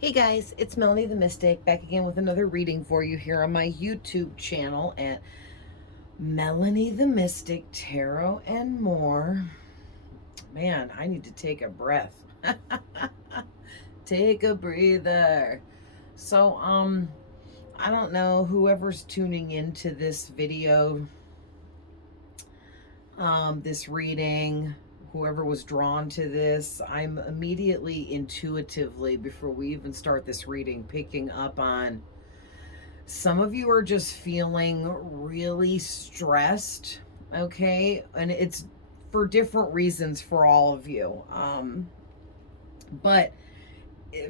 Hey guys, it's Melanie the Mystic back again with another reading for you here on my YouTube channel at Melanie the Mystic Tarot and More. Man, I need to take a breath. Take a breather. So, I don't know whoever's tuning into this video, this reading, whoever was drawn to this, I'm immediately, intuitively, before we even start this reading, picking up on some of you are just feeling really stressed, okay? And it's for different reasons for all of you. But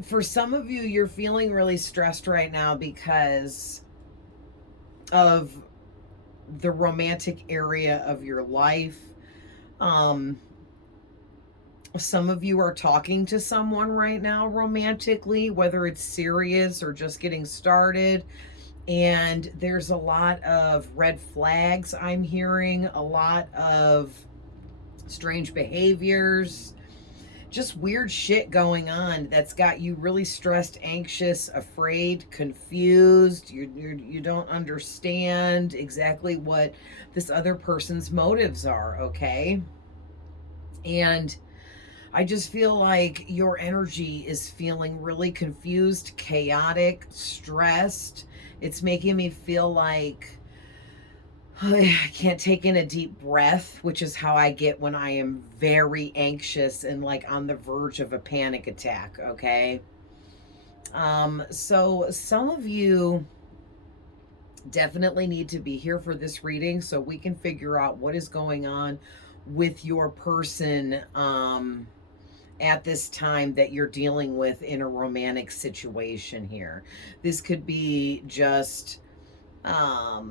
for some of you, you're feeling really stressed right now because of the romantic area of your life. Some of you are talking to someone right now romantically, whether it's serious or just getting started. And there's a lot of red flags I'm hearing, a lot of strange behaviors, just weird shit going on that's got you really stressed, anxious, afraid, confused. You don't understand exactly what this other person's motives are, okay? And I just feel like your energy is feeling really confused, chaotic, stressed. It's making me feel like I can't take in a deep breath, which is how I get when I am very anxious and like on the verge of a panic attack, okay? So some of you definitely need to be here for this reading so we can figure out what is going on with your person, at this time that you're dealing with in a romantic situation here. This could be just a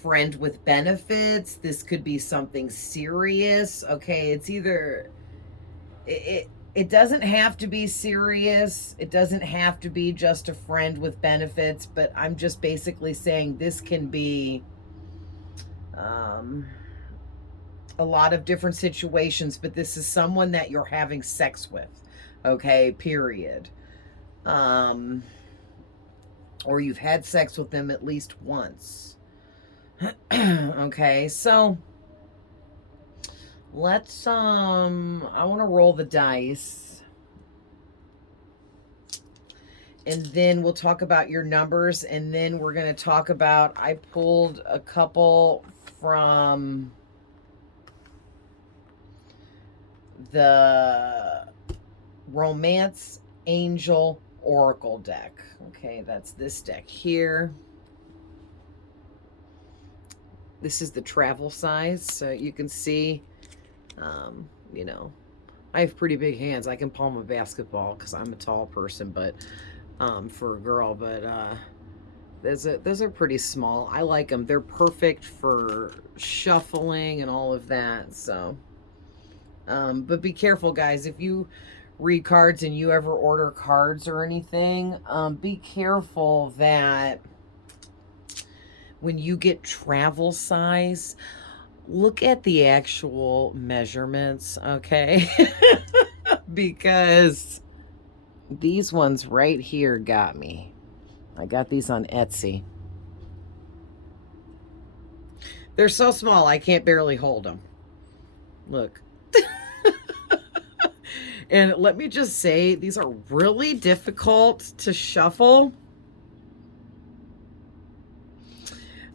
friend with benefits. This could be something serious. Okay, it's either it doesn't have to be serious. It doesn't have to be just a friend with benefits, but I'm just basically saying this can be a lot of different situations, but this is someone that you're having sex with, okay, period. Or you've had sex with them at least once. Okay, so let's I want to roll the dice, and then we'll talk about your numbers, and then we're going to talk about, I pulled a couple from the Romance Angel Oracle deck. Okay, that's this deck here. This is the travel size, so you can see, you know, I have pretty big hands. I can palm a basketball because I'm a tall person, but for a girl, but those are pretty small. I like them. They're perfect for shuffling and all of that. So, but be careful, guys. If you read cards and you ever order cards or anything, be careful that when you get travel size, look at the actual measurements, okay? Because these ones right here got me. I got these on Etsy. They're so small, I can't barely hold them. Look. And let me just say, these are really difficult to shuffle.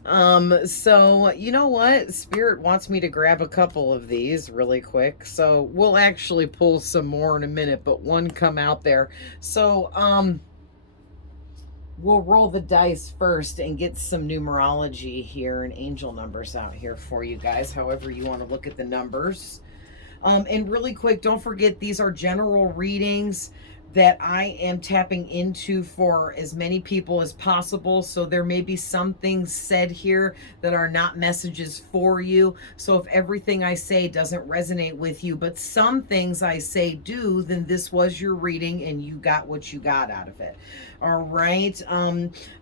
So you know what? Spirit wants me to grab a couple of these really quick. So we'll actually pull some more in a minute, but one come out there. So, we'll roll the dice first and get some numerology here and angel numbers out here for you guys, however you want to look at the numbers. And really quick, don't forget, these are general readings that I am tapping into for as many people as possible. So there may be some things said here that are not messages for you. So if everything I say doesn't resonate with you, but some things I say do, then this was your reading and you got what you got out of it. All right.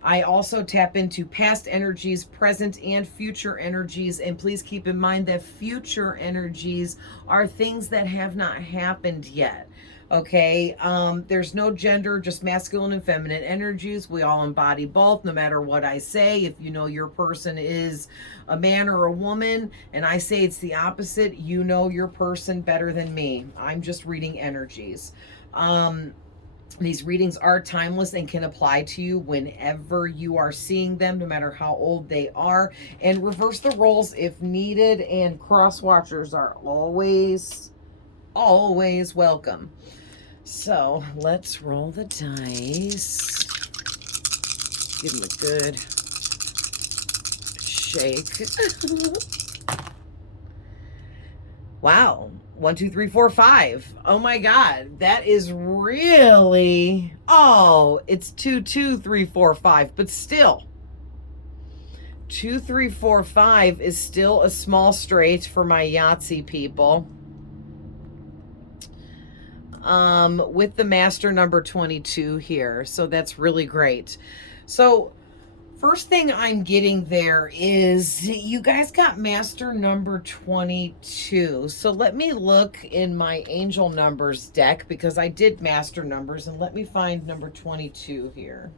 I also tap into past energies, present and future energies. And please keep in mind that future energies are things that have not happened yet. Okay, there's no gender, just masculine and feminine energies. We all embody both, no matter what I say. If you know your person is a man or a woman, and I say it's the opposite, you know your person better than me. I'm just reading energies. These readings are timeless and can apply to you whenever you are seeing them, no matter how old they are. And reverse the roles if needed, and cross watchers are always welcome. So let's roll the dice. Give them a good shake. Wow. 1, 2, 3, 4, 5. Oh my God. That is really. Oh, it's 2, 2, 3, 4, 5. But still. 2, 3, 4, 5 is still a small straight for my Yahtzee people. With the master number 22 here. So that's really great. So first thing I'm getting there is you guys got master number 22. So let me look in my angel numbers deck, because I did master numbers, and let me find number 22 here.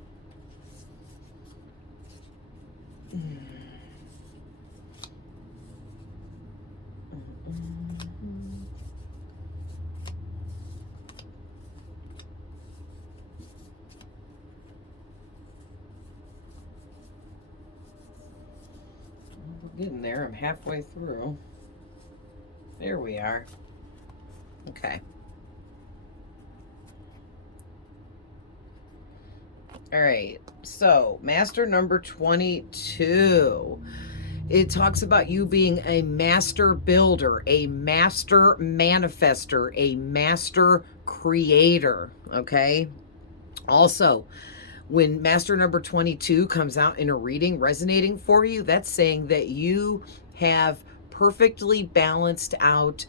Getting there. I'm halfway through. There we are. Okay. All right. So, master number 22. It talks about you being a master builder, a master manifester, a master creator. Okay. Also, when master number 22 comes out in a reading resonating for you, that's saying that you have perfectly balanced out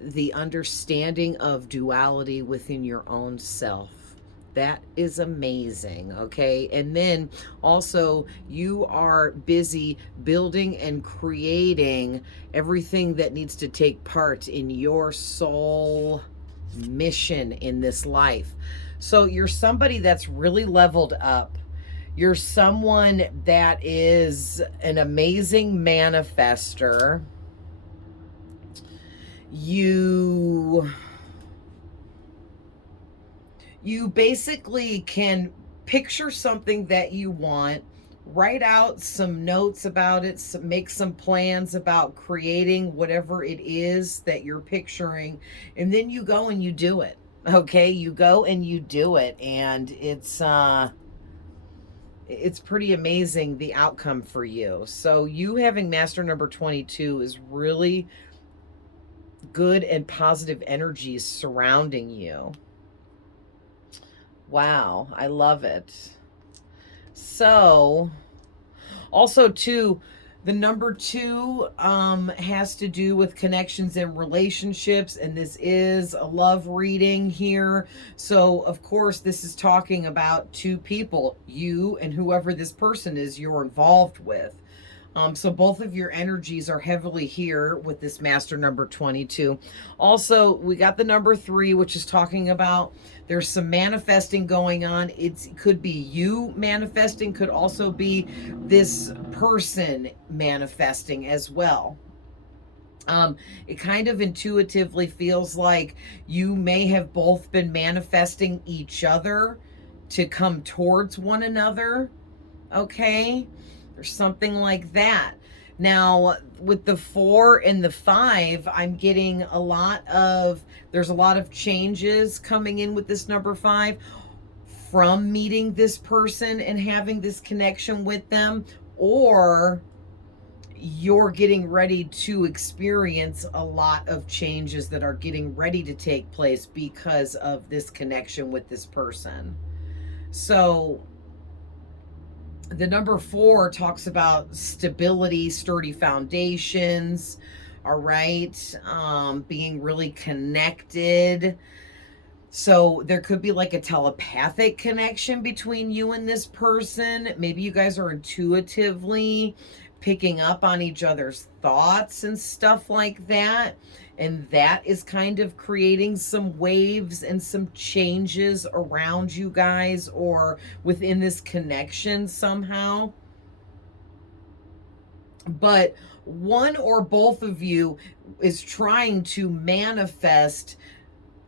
the understanding of duality within your own self. That is amazing, okay? And then also you are busy building and creating everything that needs to take part in your soul mission in this life. So you're somebody that's really leveled up. You're someone that is an amazing manifester. You basically can picture something that you want, write out some notes about it, make some plans about creating whatever it is that you're picturing, and then you go and you do it. Okay, you go and you do it, and it's pretty amazing, the outcome for you. So you having master number 22 is really good and positive energies surrounding you. Wow, I love it. So, also too, the number 2 has to do with connections and relationships, and this is a love reading here. So, of course, this is talking about 2 people, you and whoever this person is you're involved with. So both of your energies are heavily here with this master number 22. Also, we got the number 3, which is talking about there's some manifesting going on. It could be you manifesting, could also be this person manifesting as well. It kind of intuitively feels like you may have both been manifesting each other to come towards one another. Okay. Or something like that. Now, with the 4 and the 5, I'm getting there's a lot of changes coming in with this number 5 from meeting this person and having this connection with them, or you're getting ready to experience a lot of changes that are getting ready to take place because of this connection with this person. So, the number 4 talks about stability, sturdy foundations, all right, being really connected. So there could be like a telepathic connection between you and this person. Maybe you guys are intuitively picking up on each other's thoughts and stuff like that. And that is kind of creating some waves and some changes around you guys or within this connection somehow. But one or both of you is trying to manifest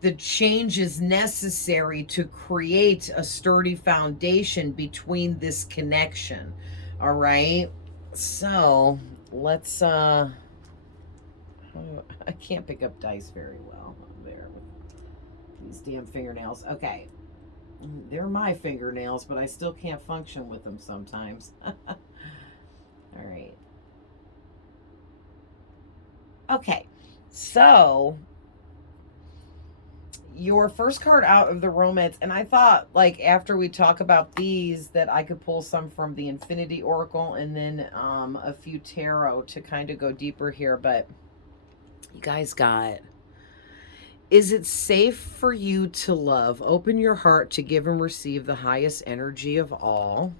the changes necessary to create a sturdy foundation between this connection. All right. So let's I can't pick up dice very well there with these damn fingernails. Okay. They're my fingernails, but I still can't function with them sometimes. All right. Okay. So your first card out of the romance, and I thought, like, after we talk about these, that I could pull some from the Infinity Oracle and then a few tarot to kind of go deeper here, but you guys got, is it safe for you to love? Open your heart to give and receive the highest energy of all.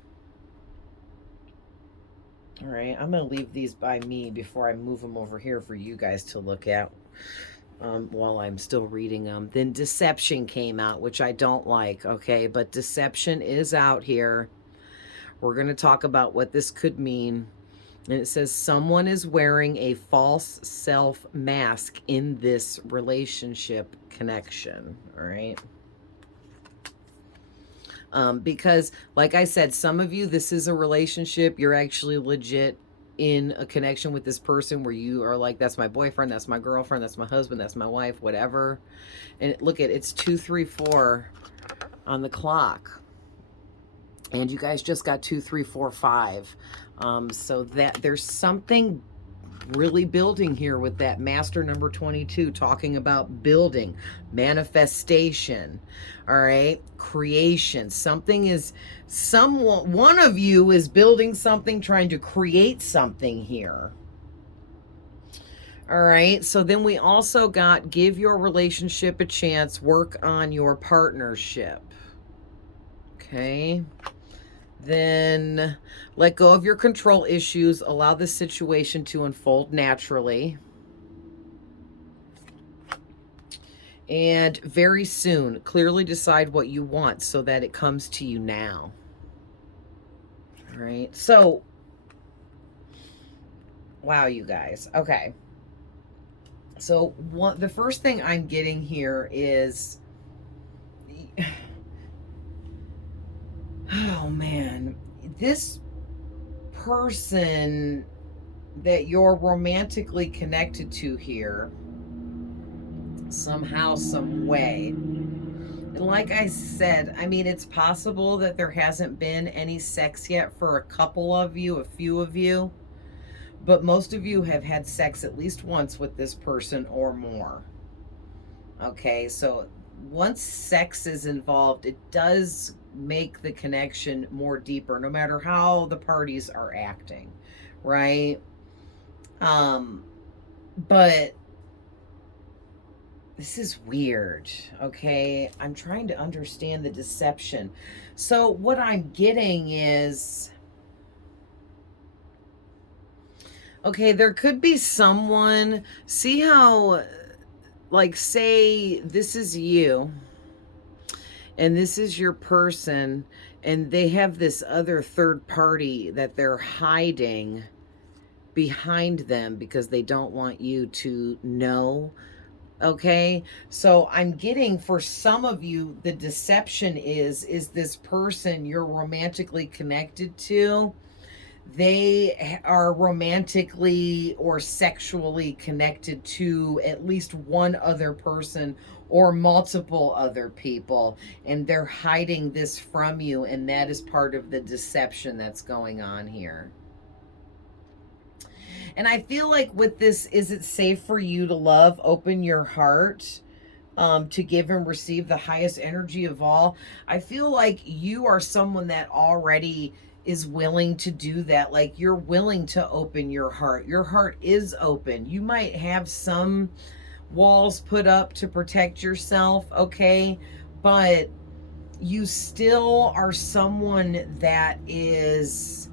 All right, I'm going to leave these by me before I move them over here for you guys to look at. While I'm still reading them. Then deception came out, which I don't like, okay? But deception is out here. We're going to talk about what this could mean. And it says someone is wearing a false self mask in this relationship connection, all right? Because, like I said, some of you, this is a relationship. You're actually legit in a connection with this person where you are like, that's my boyfriend, that's my girlfriend, that's my husband, that's my wife, whatever. And look at, it's 2, 3, 4 on the clock. And you guys just got 2, 3, 4, 5. So that there's something really building here with that master number 22, talking about building, manifestation, all right, creation. Something is, one of you is building something, trying to create something here. All right, so then we also got give your relationship a chance, work on your partnership. Okay. Then let go of your control issues. Allow the situation to unfold naturally. And very soon, clearly decide what you want so that it comes to you now. All right. So, wow, you guys. Okay. So the first thing I'm getting here is... Oh man, this person that you're romantically connected to here, somehow, some way, and like I said, I mean, it's possible that there hasn't been any sex yet for a couple of you, a few of you, but most of you have had sex at least once with this person or more. Okay, so once sex is involved, it does make the connection more deeper, no matter how the parties are acting, right? But this is weird, okay? I'm trying to understand the deception. So what I'm getting is, okay, there could be someone, see how, like, say this is you, and this is your person, and they have this other third party that they're hiding behind them because they don't want you to know, okay? So I'm getting, for some of you, the deception is this person you're romantically connected to, they are romantically or sexually connected to at least one other person or multiple other people, and they're hiding this from you, and that is part of the deception that's going on here. And I feel like with this, is it safe for you to love? Open your heart to give and receive the highest energy of all. I feel like you are someone that already is willing to do that. Like, you're willing to open your heart. Your heart is open. You might have some walls put up to protect yourself, okay? But you still are someone that is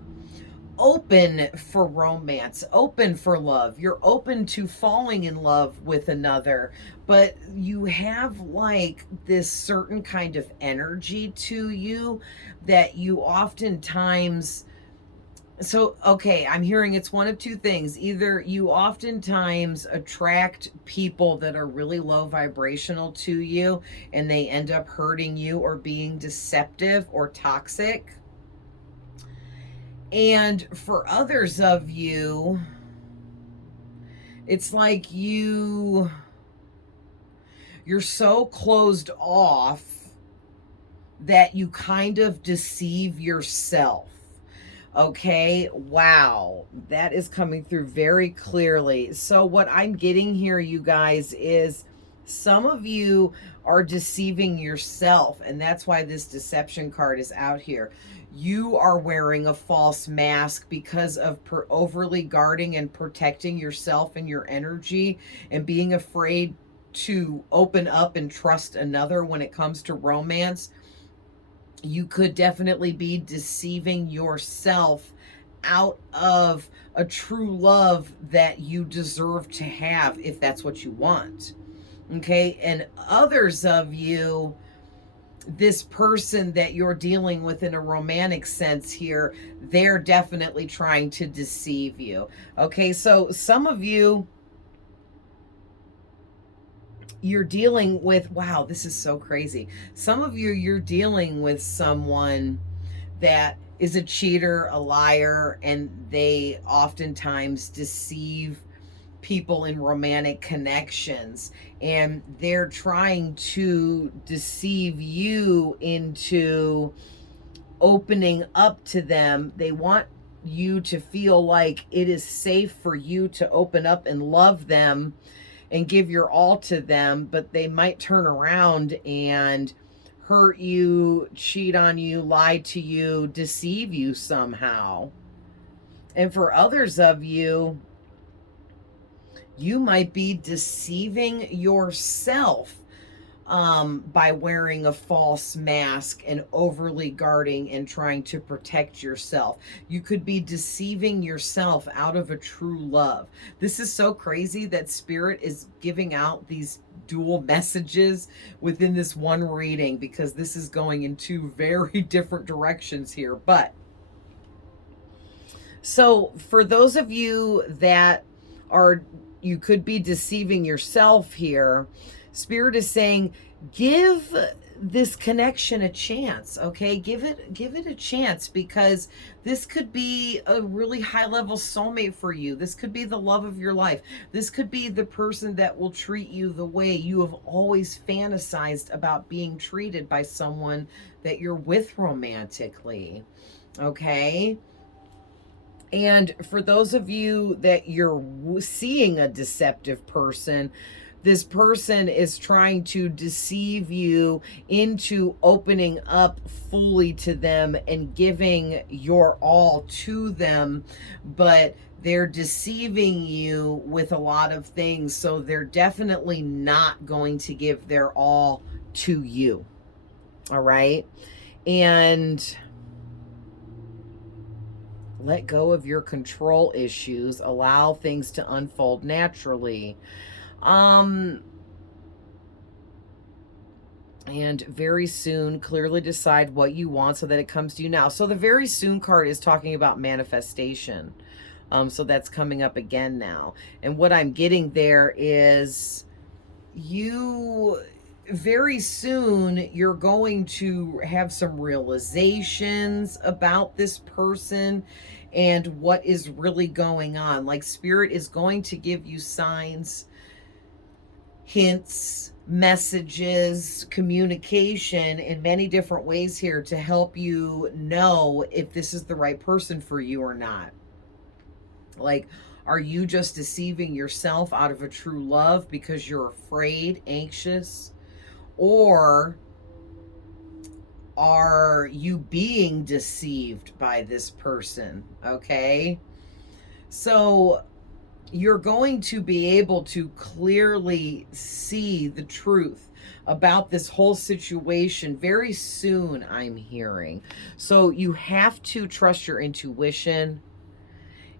open for romance, open for love. You're open to falling in love with another, but you have like this certain kind of energy to you that you oftentimes, so, okay, I'm hearing it's one of two things. Either you oftentimes attract people that are really low vibrational to you and they end up hurting you or being deceptive or toxic. And for others of you, it's like you're so closed off that you kind of deceive yourself. Okay, wow, that is coming through very clearly. So what I'm getting here, you guys, is some of you are deceiving yourself, and that's why this deception card is out here. You are wearing a false mask because of overly guarding and protecting yourself and your energy and being afraid to open up and trust another when it comes to romance. You could definitely be deceiving yourself out of a true love that you deserve to have if that's what you want. Okay, and others of you, this person that you're dealing with in a romantic sense here, they're definitely trying to deceive you. Okay, so some of you, you're dealing with, wow, this is so crazy. Some of you, you're dealing with someone that is a cheater, a liar, and they oftentimes deceive people in romantic connections, and they're trying to deceive you into opening up to them. They want you to feel like it is safe for you to open up and love them and give your all to them, but they might turn around and hurt you, cheat on you, lie to you, deceive you somehow. And for others of you, you might be deceiving yourself by wearing a false mask and overly guarding and trying to protect yourself. You could be deceiving yourself out of a true love. This is so crazy that Spirit is giving out these dual messages within this one reading, because this is going in two very different directions here. But so for those of you that are, you could be deceiving yourself here, Spirit is saying, give this connection a chance, okay? Give it a chance, because this could be a really high level soulmate for you. This could be the love of your life. This could be the person that will treat you the way you have always fantasized about being treated by someone that you're with romantically, okay? And for those of you that you're seeing a deceptive person, this person is trying to deceive you into opening up fully to them and giving your all to them, but they're deceiving you with a lot of things. So they're definitely not going to give their all to you. All right. And let go of your control issues. Allow things to unfold naturally. And very soon, clearly decide what you want so that it comes to you now. So the very soon card is talking about manifestation. So that's coming up again now. And what I'm getting there is you, very soon, you're going to have some realizations about this person and what is really going on. Like Spirit is going to give you signs, hints, messages, communication in many different ways here to help you know if this is the right person for you or not. Like, are you just deceiving yourself out of a true love because you're afraid, anxious? Or are you being deceived by this person? Okay. So you're going to be able to clearly see the truth about this whole situation very soon, I'm hearing. So you have to trust your intuition.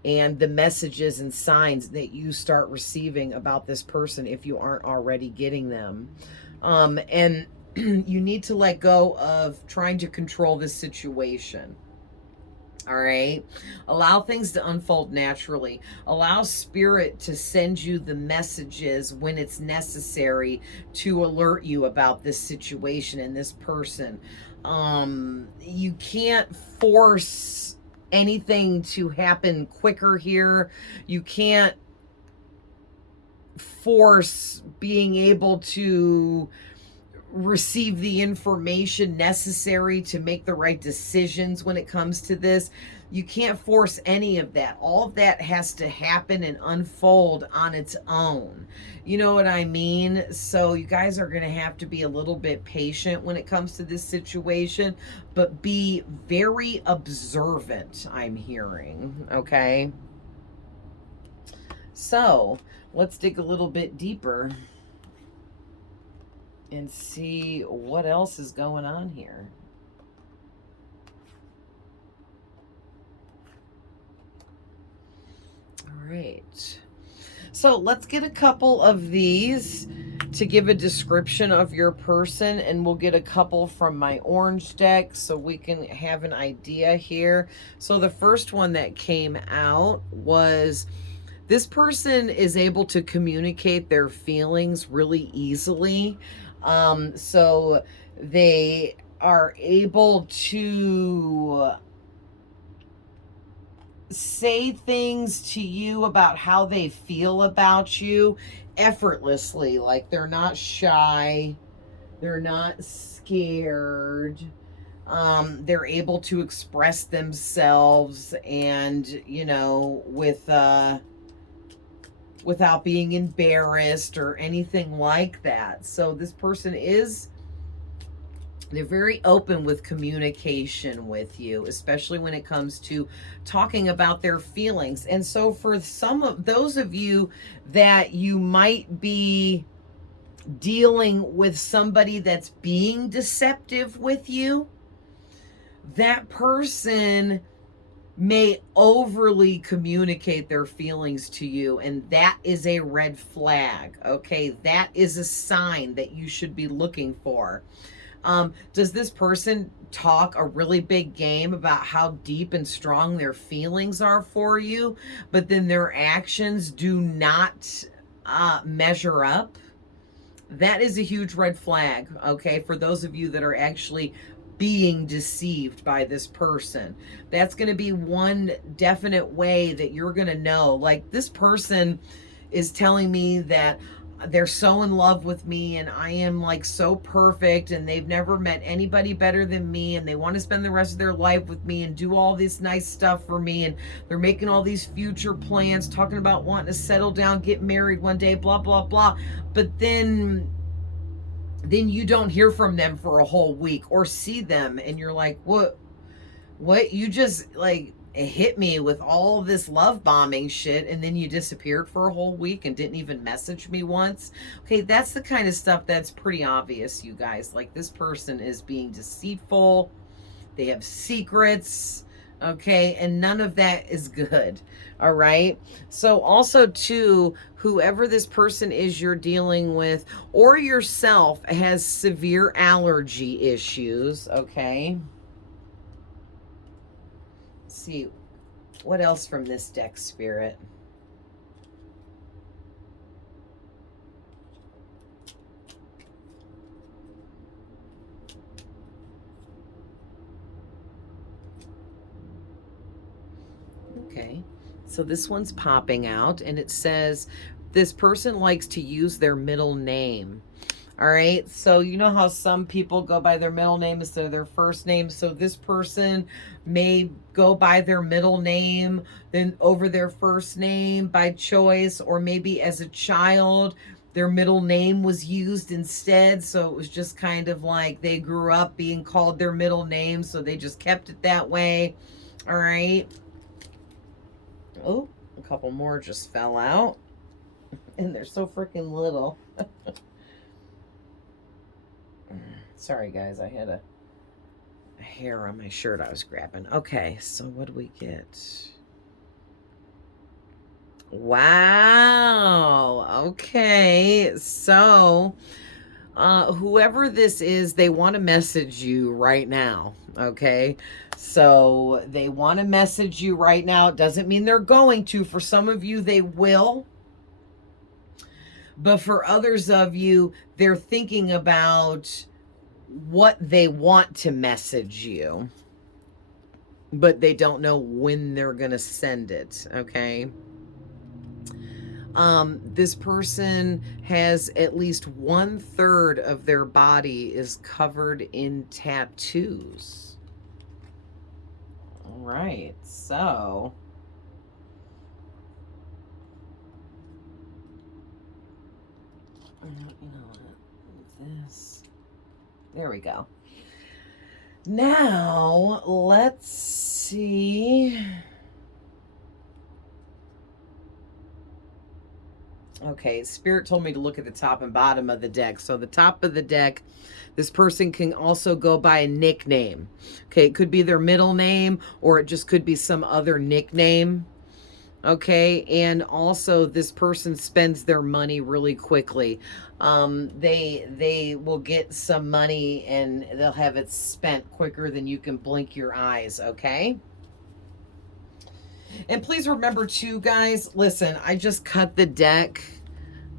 and the messages and signs that you start receiving about this person if you aren't already getting them. And you need to let go of trying to control this situation. All right. Allow things to unfold naturally. Allow spirit to send you the messages when it's necessary to alert you about this situation and this person. You can't force anything to happen quicker here. You can't force being able to receive the information necessary to make the right decisions when it comes to this. You can't force any of that. All of that has to happen and unfold on its own. You know what I mean? So you guys are going to have to be a little bit patient when it comes to this situation, but be very observant, I'm hearing. Okay? So let's dig a little bit deeper and see what else is going on here. All right. So let's get a couple of these to give a description of your person, and we'll get a couple from my orange deck so we can have an idea here. So the first one that came out was, this person is able to communicate their feelings really easily. So they are able to say things to you about how they feel about you effortlessly. Like, they're not shy, they're not scared. They're able to express themselves, and without being embarrassed or anything like that. So this person they're very open with communication with you, especially when it comes to talking about their feelings. And so for some of those of you that you might be dealing with somebody that's being deceptive with you, that person may overly communicate their feelings to you, and that is a red flag. Okay, that is a sign that you should be looking for. Does this person talk a really big game about how deep and strong their feelings are for you, but then their actions do not measure up? That is a huge red flag, okay, for those of you that are actually being deceived by this person. That's going to be one definite way that you're going to know, like, this person is telling me that they're so in love with me and I am like so perfect and they've never met anybody better than me and they want to spend the rest of their life with me and do all this nice stuff for me, and they're making all these future plans, talking about wanting to settle down, get married one day, blah blah blah. But then you don't hear from them for a whole week or see them, and you're like, what you just like hit me with all this love bombing shit, and then you disappeared for a whole week and didn't even message me once. Okay, that's the kind of stuff that's pretty obvious, you guys. Like, this person is being deceitful, they have secrets, okay, and none of that is good. All right. So also too, whoever this person is you're dealing with, or yourself, has severe allergy issues. Okay, let's see what else from this deck, Spirit. Okay, so this one's popping out, and it says this person likes to use their middle name. All right, so you know how some people go by their middle name instead of their first name. So this person may go by their middle name then over their first name by choice, or maybe as a child their middle name was used instead, so it was just kind of like they grew up being called their middle name, so they just kept it that way. All right. Oh, a couple more just fell out. And they're so freaking little. Sorry, guys. I had a hair on my shirt I was grabbing. Okay, so what do we get? Wow. Okay. So, whoever this is, they want to message you right now. Okay. So they want to message you right now. It doesn't mean they're going to. For some of you, they will. But for others of you, they're thinking about what they want to message you, but they don't know when they're going to send it. Okay. This person has at least 1/3 of their body is covered in tattoos. All right, so you know what, this, there we go. Now let's see. Okay, Spirit told me to look at the top and bottom of the deck. So the top of the deck, this person can also go by a nickname. Okay, it could be their middle name, or it just could be some other nickname. Okay, and also this person spends their money really quickly. They will get some money and they'll have it spent quicker than you can blink your eyes. Okay. And please remember too, guys, listen, I just cut the deck.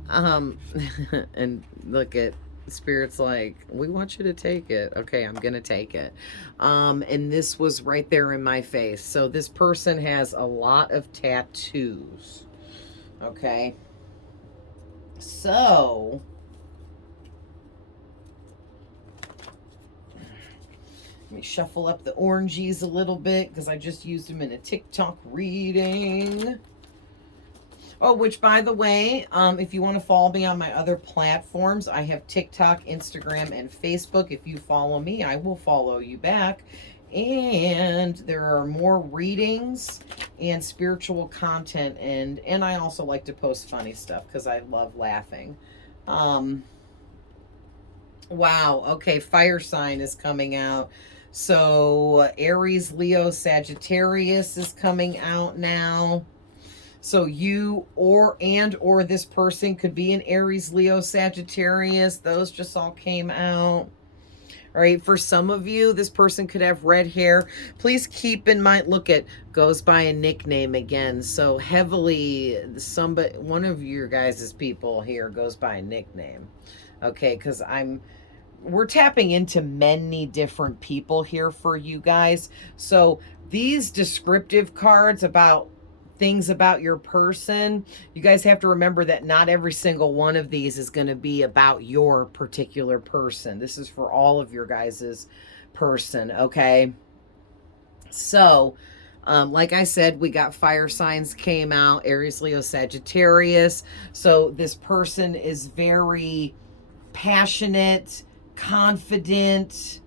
And look at Spirit's like, we want you to take it. Okay, I'm going to take it. And this was right there in my face. So this person has a lot of tattoos. Okay. So let me shuffle up the oranges a little bit because I just used them in a TikTok reading. Oh, which, by the way, if you want to follow me on my other platforms, I have TikTok, Instagram, and Facebook. If you follow me, I will follow you back. And there are more readings and spiritual content. And I also like to post funny stuff because I love laughing. Wow. Okay, fire sign is coming out. So Aries, Leo, Sagittarius is coming out now. So you or this person could be an Aries, Leo, Sagittarius. Those just all came out. All right, for some of you, this person could have red hair. Please keep in mind, look, it goes by a nickname again. So heavily, one of your guys' people here goes by a nickname. Okay, because we're tapping into many different people here for you guys. So these descriptive cards about things about your person, you guys have to remember that not every single one of these is going to be about your particular person. This is for all of your guys's person, okay? So, like I said, we got fire signs came out, Aries, Leo, Sagittarius. So this person is very passionate, confident,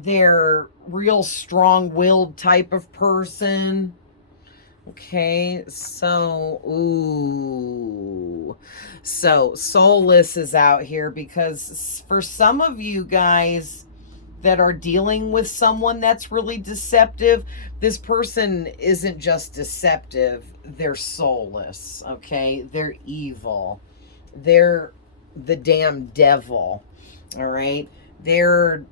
they're real strong-willed type of person. Okay, so, ooh. So, Soulless is out here because for some of you guys that are dealing with someone that's really deceptive, this person isn't just deceptive, they're soulless, okay? They're evil. They're the damn devil, all right? They're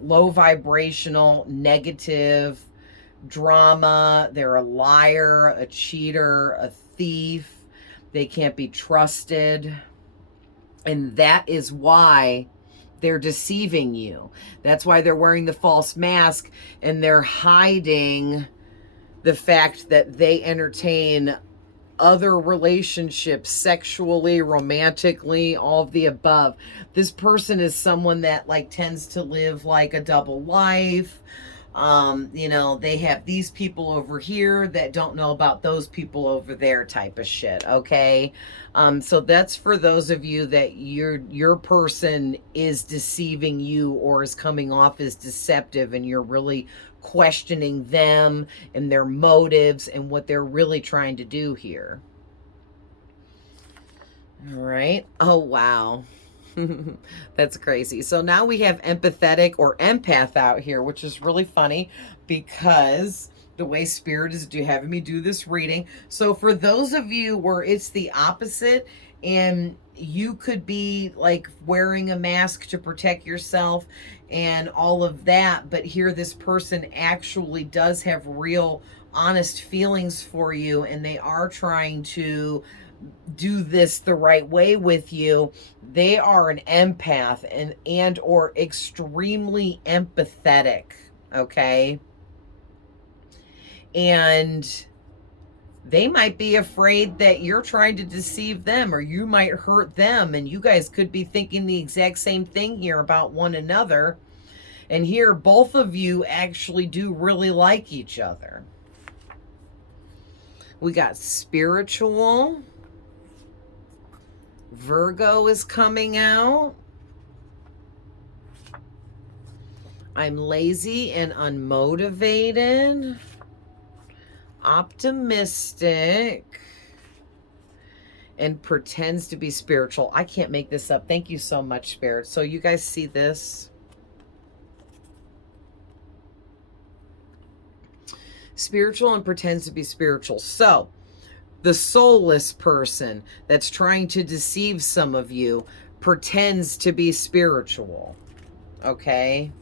low vibrational, negative, drama. They're a liar, a cheater, a thief. They can't be trusted. And that is why they're deceiving you. That's why they're wearing the false mask and they're hiding the fact that they entertain other relationships, sexually, romantically, all of the above. This person is someone that like tends to live like a double life. You know, they have these people over here that don't know about those people over there type of shit, okay? So that's for those of you that your person is deceiving you or is coming off as deceptive and you're really questioning them and their motives and what they're really trying to do here. All right. Oh, wow. That's crazy. So now we have empathetic or empath out here, which is really funny because the way Spirit is having me do this reading. So for those of you where it's the opposite, and you could be like wearing a mask to protect yourself and all of that, but here this person actually does have real honest feelings for you, and they are trying to do this the right way with you. They are an empath and or extremely empathetic, okay? And they might be afraid that you're trying to deceive them, or you might hurt them, and you guys could be thinking the exact same thing here about one another. And here both of you actually do really like each other. We got spiritual. Virgo is coming out. I'm lazy and unmotivated. Optimistic. And pretends to be spiritual. I can't make this up. Thank you so much, Spirit. So you guys see this? Spiritual and pretends to be spiritual. So the soulless person that's trying to deceive some of you pretends to be spiritual. Okay?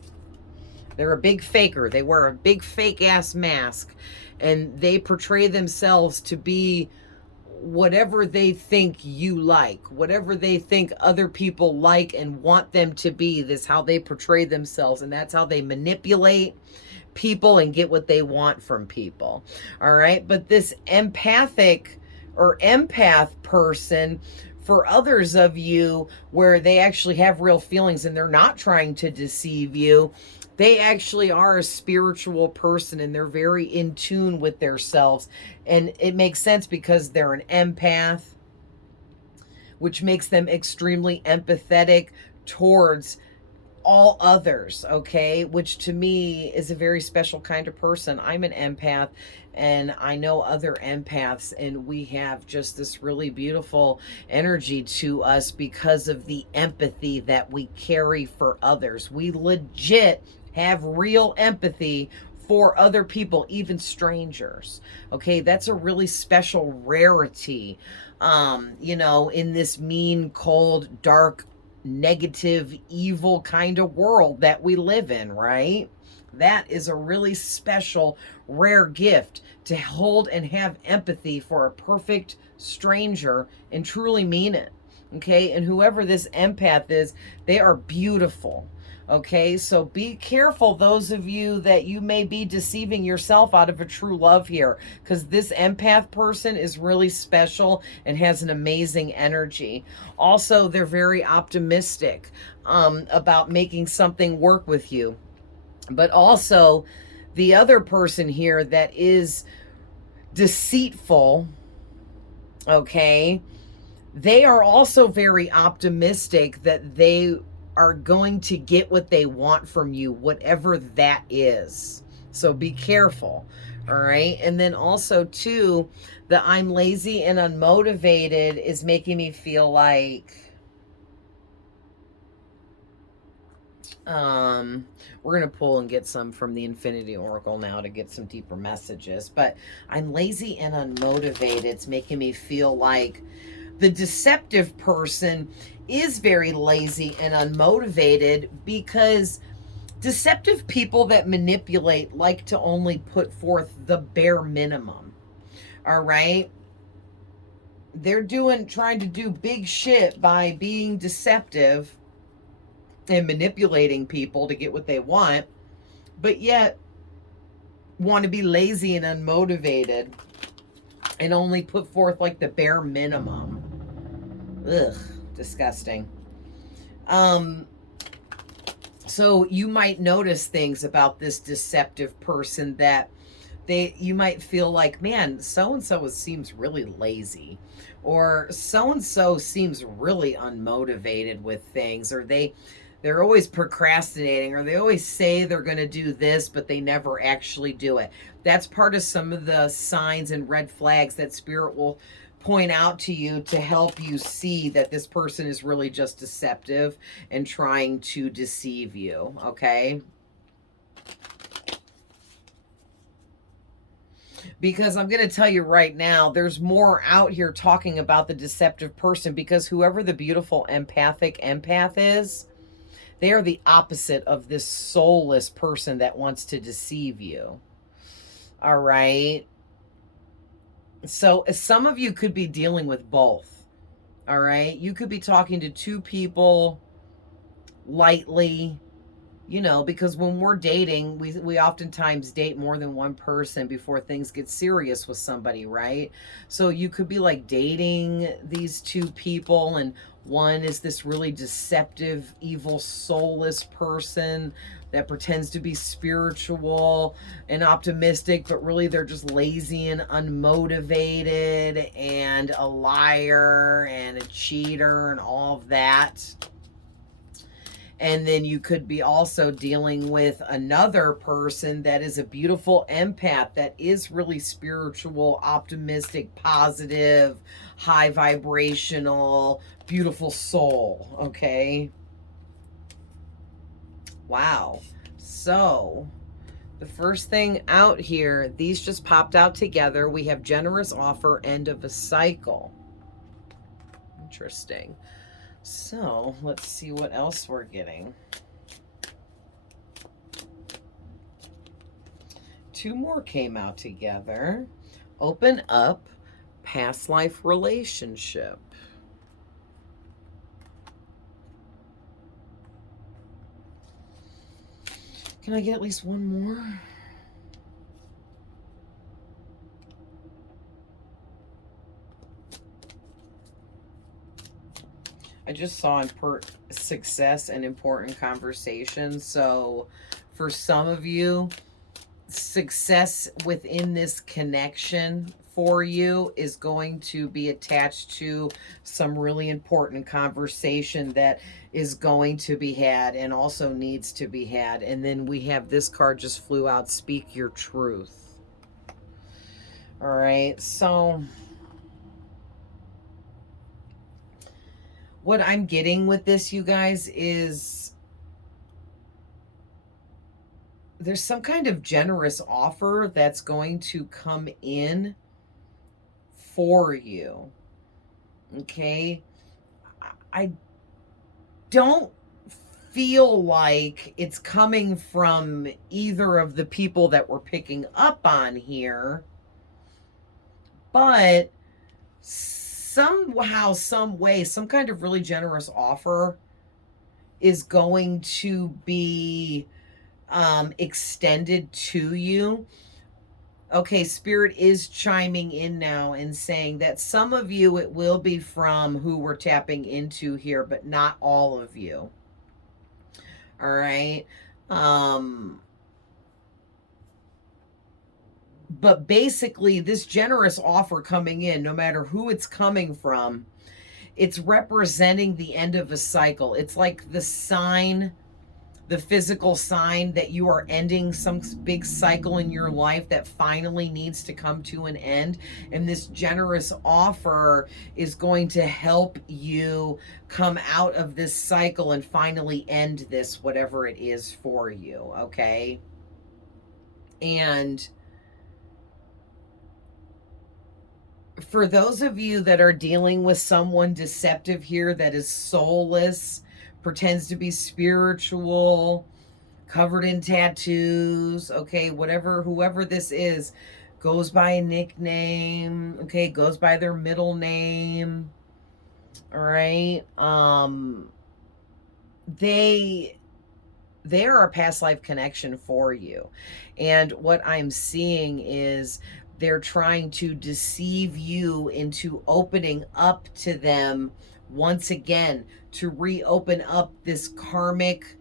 They're a big faker. They wear a big fake ass mask, and they portray themselves to be whatever they think you like, whatever they think other people like and want them to be. This is how they portray themselves, and that's how they manipulate people and get what they want from people. All right, but this empathic or empath person, for others of you where they actually have real feelings and they're not trying to deceive you, they actually are a spiritual person, and they're very in tune with themselves. And it makes sense because they're an empath, which makes them extremely empathetic towards all others, okay? Which to me is a very special kind of person. I'm an empath, and I know other empaths, and we have just this really beautiful energy to us because of the empathy that we carry for others. We legit have real empathy for other people, even strangers. Okay, that's a really special rarity, you know, in this mean, cold, dark, negative, evil kind of world that we live in, right? That is a really special, rare gift, to hold and have empathy for a perfect stranger and truly mean it. Okay, and whoever this empath is, they are beautiful. Okay, so be careful, those of you that you may be deceiving yourself out of a true love here, because this empath person is really special and has an amazing energy. Also, they're very optimistic about making something work with you. But also, the other person here that is deceitful, okay, they are also very optimistic that they are going to get what they want from you, whatever that is. So be careful, all right? And then also, too, the I'm lazy and unmotivated is making me feel like we're going to pull and get some from the Infinity Oracle now to get some deeper messages. But I'm lazy and unmotivated. It's making me feel like the deceptive person is very lazy and unmotivated, because deceptive people that manipulate like to only put forth the bare minimum. All right? They're trying to do big shit by being deceptive and manipulating people to get what they want, but yet want to be lazy and unmotivated and only put forth like the bare minimum. Ugh, disgusting. So you might notice things about this deceptive person that you might feel like, man, so-and-so seems really lazy, or so-and-so seems really unmotivated with things, or they're always procrastinating, or they always say they're going to do this, but they never actually do it. That's part of some of the signs and red flags that Spirit will point out to you to help you see that this person is really just deceptive and trying to deceive you, okay? Because I'm going to tell you right now, there's more out here talking about the deceptive person, because whoever the beautiful empathic empath is, they are the opposite of this soulless person that wants to deceive you. All right. So some of you could be dealing with both. All right. You could be talking to two people lightly, you know, because when we're dating, we oftentimes date more than one person before things get serious with somebody, right? So you could be like dating these two people, and one is this really deceptive, evil, soulless person that pretends to be spiritual and optimistic, but really they're just lazy and unmotivated and a liar and a cheater and all of that. And then you could be also dealing with another person that is a beautiful empath that is really spiritual, optimistic, positive, high vibrational, beautiful soul, okay? Wow. So, the first thing out here, these just popped out together. We have generous offer, end of a cycle. Interesting. So, let's see what else we're getting. Two more came out together. Open up, past life relationship. Can I get at least one more? I just saw success and important conversations. So for some of you, success within this connection for you is going to be attached to some really important conversation that is going to be had and also needs to be had. And then we have this card just flew out, speak your truth. All right, so what I'm getting with this, you guys, is there's some kind of generous offer that's going to come in for you. Okay? I don't feel like it's coming from either of the people that we're picking up on here, but somehow, some way, some kind of really generous offer is going to be extended to you. Okay, Spirit is chiming in now and saying that some of you, it will be from who we're tapping into here, but not all of you. All right. But basically, this generous offer coming in, no matter who it's coming from, it's representing the end of a cycle. It's like the sign, the physical sign that you are ending some big cycle in your life that finally needs to come to an end. And this generous offer is going to help you come out of this cycle and finally end this, whatever it is for you, okay? And for those of you that are dealing with someone deceptive here that is soulless, pretends to be spiritual, covered in tattoos, okay, whatever, whoever this is, goes by a nickname, okay, goes by their middle name, all right, they are a past life connection for you. And what I'm seeing is they're trying to deceive you into opening up to them once again, to reopen up this karmic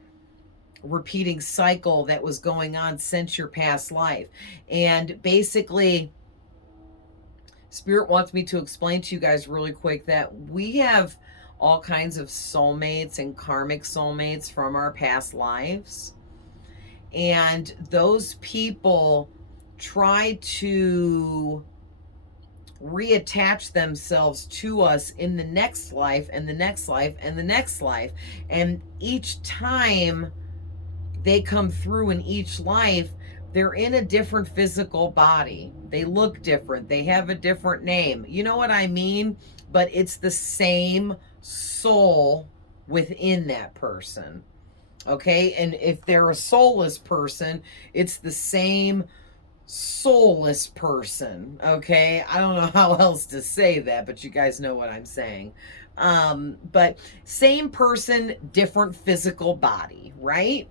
repeating cycle that was going on since your past life. And basically, Spirit wants me to explain to you guys really quick that we have all kinds of soulmates and karmic soulmates from our past lives. And those people try to reattach themselves to us in the next life and the next life and the next life. And each time they come through in each life, they're in a different physical body. They look different. They have a different name. You know what I mean? But it's the same soul within that person. Okay? And if they're a soulless person, it's the same soulless person. Okay? I don't know how else to say that, but you guys know what I'm saying. But same person, different physical body, right?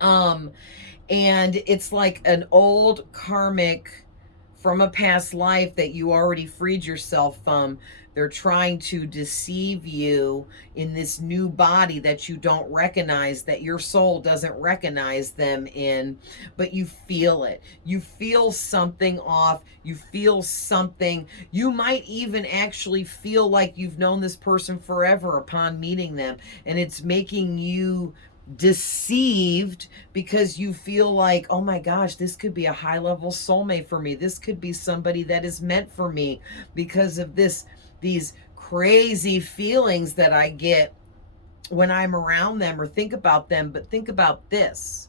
And it's like an old karmic from a past life that you already freed yourself from. They're trying to deceive you in this new body that you don't recognize, that your soul doesn't recognize them in, but you feel it. You feel something off. You feel something. You might even actually feel like you've known this person forever upon meeting them, and it's making you deceived because you feel like, oh my gosh, this could be a high level soulmate for me. This could be somebody that is meant for me because of these crazy feelings that I get when I'm around them or think about them. But think about this.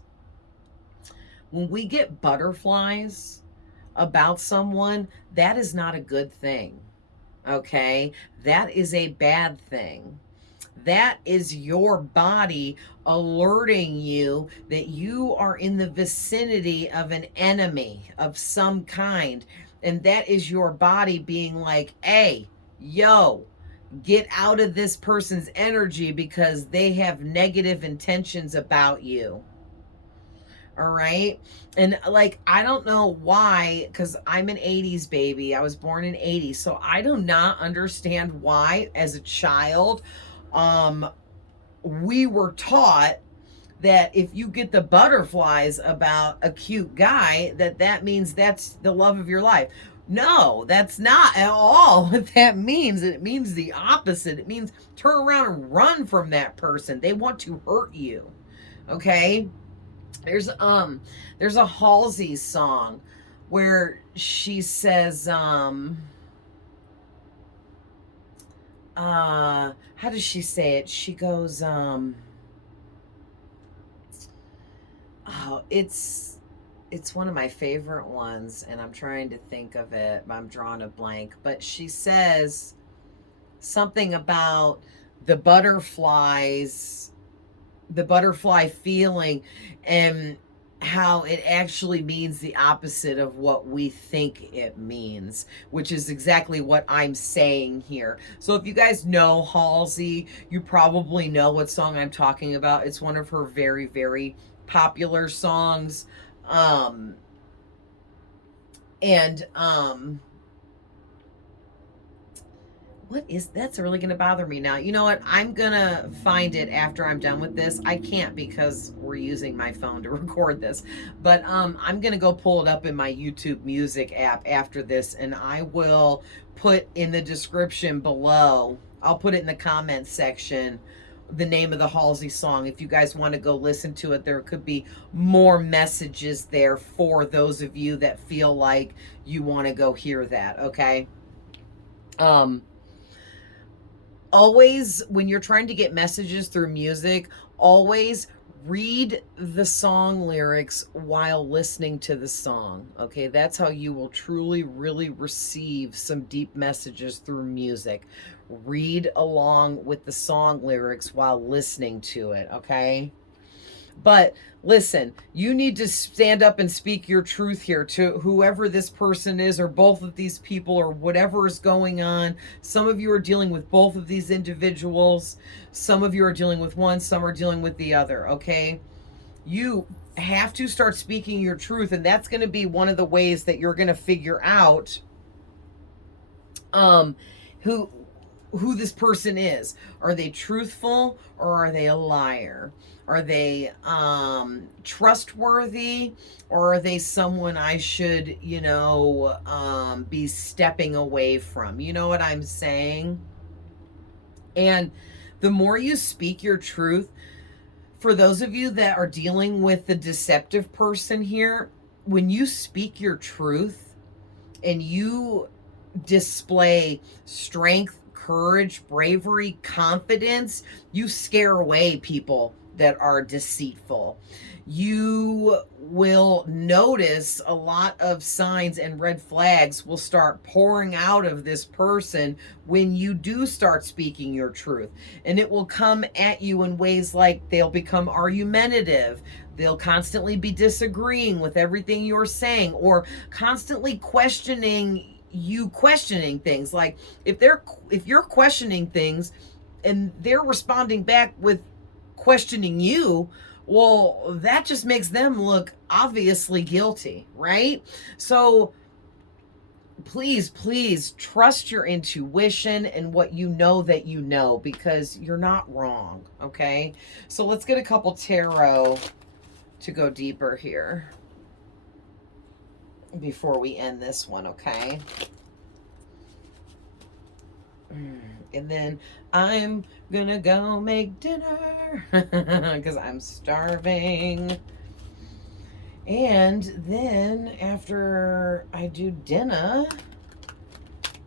When we get butterflies about someone, that is not a good thing. Okay? That is a bad thing. That is your body alerting you that you are in the vicinity of an enemy of some kind. And that is your body being like, hey, yo, get out of this person's energy because they have negative intentions about you. All right. And like, I don't know why, because I'm an 80s baby. I was born in 80s. So I do not understand why, as a child, we were taught that if you get the butterflies about a cute guy, that means that's the love of your life. No, that's not at all what that means. It means the opposite. It means turn around and run from that person. They want to hurt you. Okay? There's a Halsey song where she says how does she say it? She goes, oh, it's one of my favorite ones, and I'm trying to think of it, but I'm drawing a blank. But she says something about the butterflies, the butterfly feeling, and how it actually means the opposite of what we think it means, which is exactly what I'm saying here. So if you guys know Halsey, you probably know what song I'm talking about. It's one of her very, very popular songs. What is that's really going to bother me now? You know what? I'm going to find it after I'm done with this. I can't because we're using my phone to record this. But I'm going to go pull it up in my YouTube Music app after this, and I will put in the description below. I'll put it in the comments section, the name of the Halsey song. If you guys want to go listen to it, there could be more messages there for those of you that feel like you want to go hear that, okay? Always, when you're trying to get messages through music, always read the song lyrics while listening to the song. Okay, that's how you will truly, really receive some deep messages through music. Read along with the song lyrics while listening to it, okay? But listen, you need to stand up and speak your truth here to whoever this person is, or both of these people, or whatever is going on. Some of you are dealing with both of these individuals. Some of you are dealing with one, some are dealing with the other, okay? You have to start speaking your truth, and that's going to be one of the ways that you're going to figure out who this person is. Are they truthful or are they a liar? Are they trustworthy, or are they someone I should, be stepping away from? You know what I'm saying? And the more you speak your truth, for those of you that are dealing with the deceptive person here, when you speak your truth and you display strength, courage, bravery, confidence. You scare away people that are deceitful. You will notice a lot of signs and red flags will start pouring out of this person when you do start speaking your truth. And it will come at you in ways like they'll become argumentative. They'll constantly be disagreeing with everything you're saying, or constantly questioning things. Like if you're questioning things and they're responding back with questioning you, well, that just makes them look obviously guilty, right? So please trust your intuition and what you know that you know, because you're not wrong, okay? So let's get a couple tarot to go deeper here before we end this one, okay? And then I'm gonna go make dinner because I'm starving. And then after I do dinner,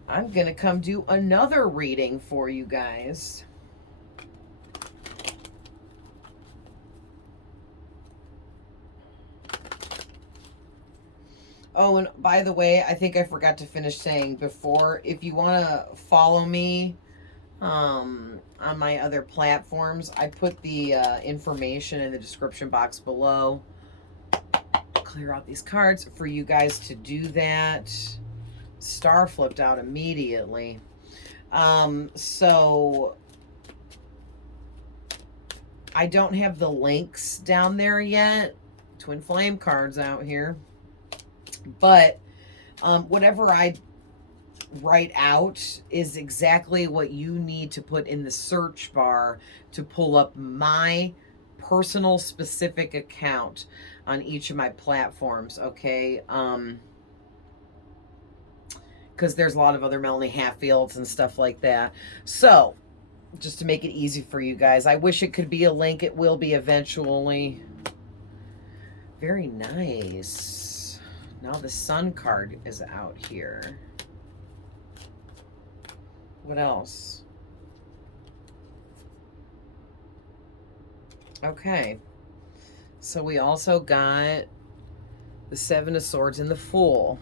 I'm gonna come do another reading for you guys. Oh, and by the way, I think I forgot to finish saying before, if you want to follow me on my other platforms, I put the information in the description box below. Clear out these cards for you guys to do that. Star flipped out immediately. So I don't have the links down there yet. Twin flame cards out here. But whatever I write out is exactly what you need to put in the search bar to pull up my personal specific account on each of my platforms, okay? Because there's a lot of other Melanie Hatfields and stuff like that. So, just to make it easy for you guys, I wish it could be a link. It will be eventually. Very nice. Now the Sun card is out here. What else? Okay. So we also got the Seven of Swords and the Fool.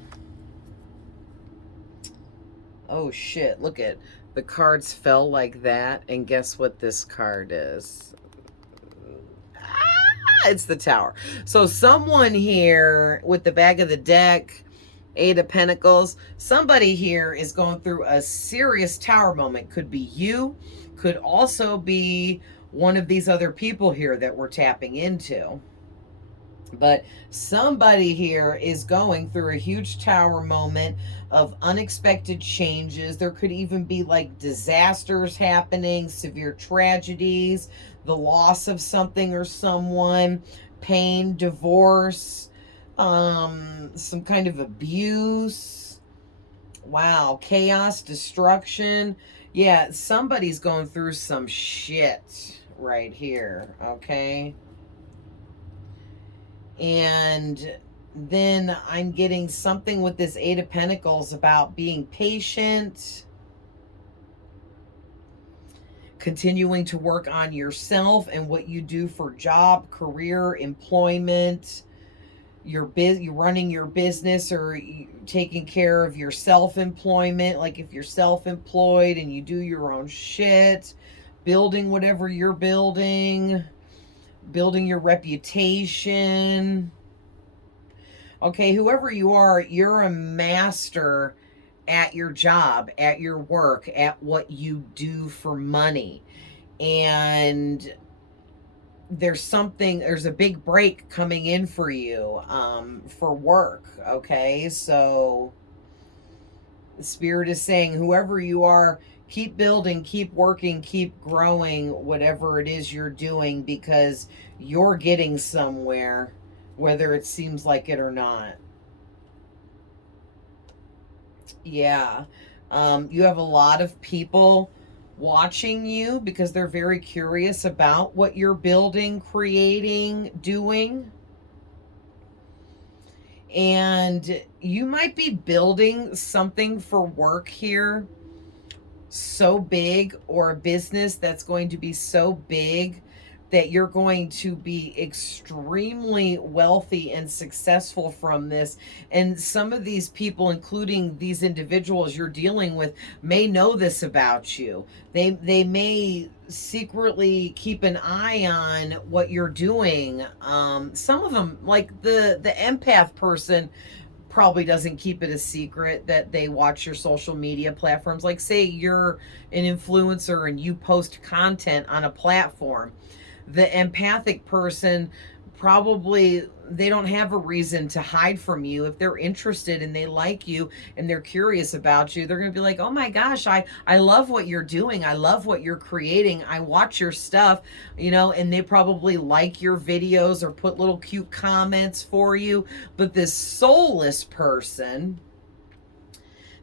Oh shit, look at the cards fell like that, and guess what this card is? It's the Tower. So someone here with the back of the deck, Eight of Pentacles, somebody here is going through a serious Tower moment. Could be you, could also be one of these other people here that we're tapping into. But somebody here is going through a huge Tower moment of unexpected changes. There could even be like disasters happening, severe tragedies, the loss of something or someone, pain, divorce, some kind of abuse. Wow, chaos, destruction. Yeah, somebody's going through some shit right here, okay? And then I'm getting something with this Eight of Pentacles about being patient, continuing to work on yourself and what you do for job, career, employment, you're running your business, or taking care of your self-employment. Like if you're self-employed and you do your own shit, building whatever you're building your reputation. Okay, whoever you are, you're a master at your job, at your work, at what you do for money. And there's a big break coming in for you for work, okay? So the Spirit is saying, whoever you are, keep building, keep working, keep growing, whatever it is you're doing, because you're getting somewhere, whether it seems like it or not. Yeah. You have a lot of people watching you because they're very curious about what you're building, creating, doing. And you might be building something for work here so big, or a business that's going to be so big that you're going to be extremely wealthy and successful from this. And some of these people, including these individuals you're dealing with, may know this about you. They may secretly keep an eye on what you're doing. Some of them, like the empath person, probably doesn't keep it a secret that they watch your social media platforms. Like, say you're an influencer and you post content on a platform. The empathic person, probably they don't have a reason to hide from you. If they're interested and they like you and they're curious about you, they're going to be like, oh my gosh, I love what you're doing. I love what you're creating. I watch your stuff, and they probably like your videos or put little cute comments for you. But this soulless person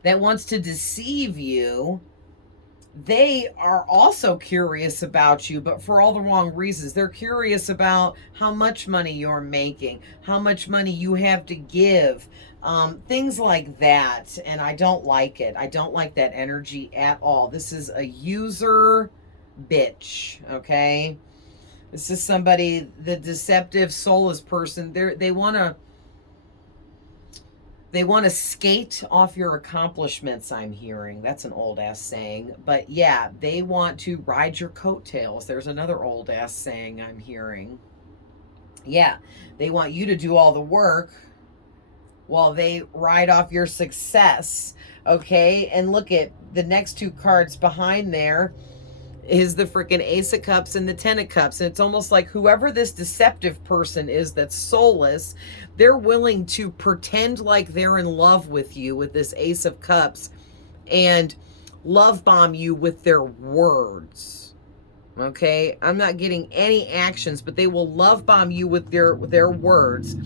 that wants to deceive you, they are also curious about you, but for all the wrong reasons. They're curious about how much money you're making, how much money you have to give, things like that. And I don't like it. I don't like that energy at all. This is a user bitch, okay? This is somebody, the deceptive soulless person. They want to skate off your accomplishments, I'm hearing. That's an old ass saying. But yeah, they want to ride your coattails. There's another old ass saying I'm hearing. Yeah, they want you to do all the work while they ride off your success. Okay, and look at the next two cards behind there is the freaking Ace of Cups and the Ten of Cups. And it's almost like whoever this deceptive person is that's soulless, they're willing to pretend like they're in love with you with this Ace of Cups and love bomb you with their words. Okay? I'm not getting any actions, but they will love bomb you with their words.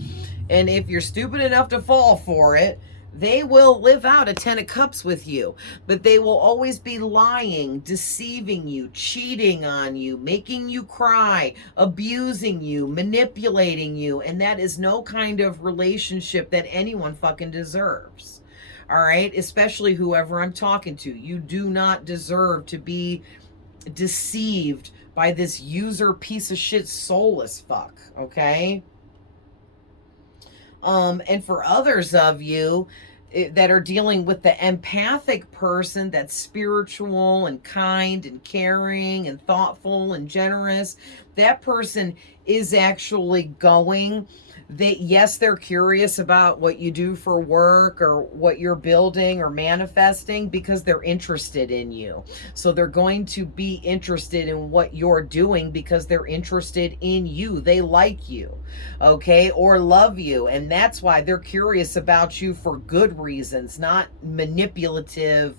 And if you're stupid enough to fall for it, they will live out a Ten of Cups with you, but they will always be lying, deceiving you, cheating on you, making you cry, abusing you, manipulating you, and that is no kind of relationship that anyone fucking deserves. All right? Especially whoever I'm talking to. You do not deserve to be deceived by this user piece of shit soulless fuck, okay? And for others of you that are dealing with the empathic person that's spiritual and kind and caring and thoughtful and generous, that person is actually going. Yes, they're curious about what you do for work or what you're building or manifesting because they're interested in you. So they're going to be interested in what you're doing because they're interested in you. They like you, okay, or love you. And that's why they're curious about you for good reasons, not manipulative,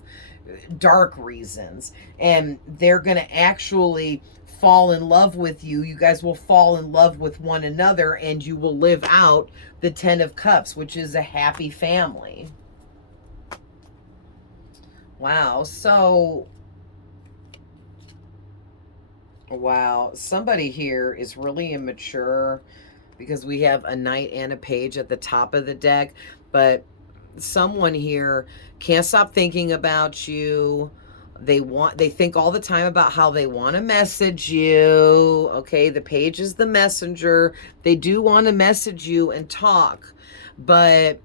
dark reasons. And they're going to actually fall in love with you. You guys will fall in love with one another and you will live out the Ten of Cups, which is a happy family. Wow. So, wow. Somebody here is really immature because we have a knight and a page at the top of the deck, but someone here can't stop thinking about you. They think all the time about how they want to message you. Okay, the page is the messenger. They do want to message you and talk, but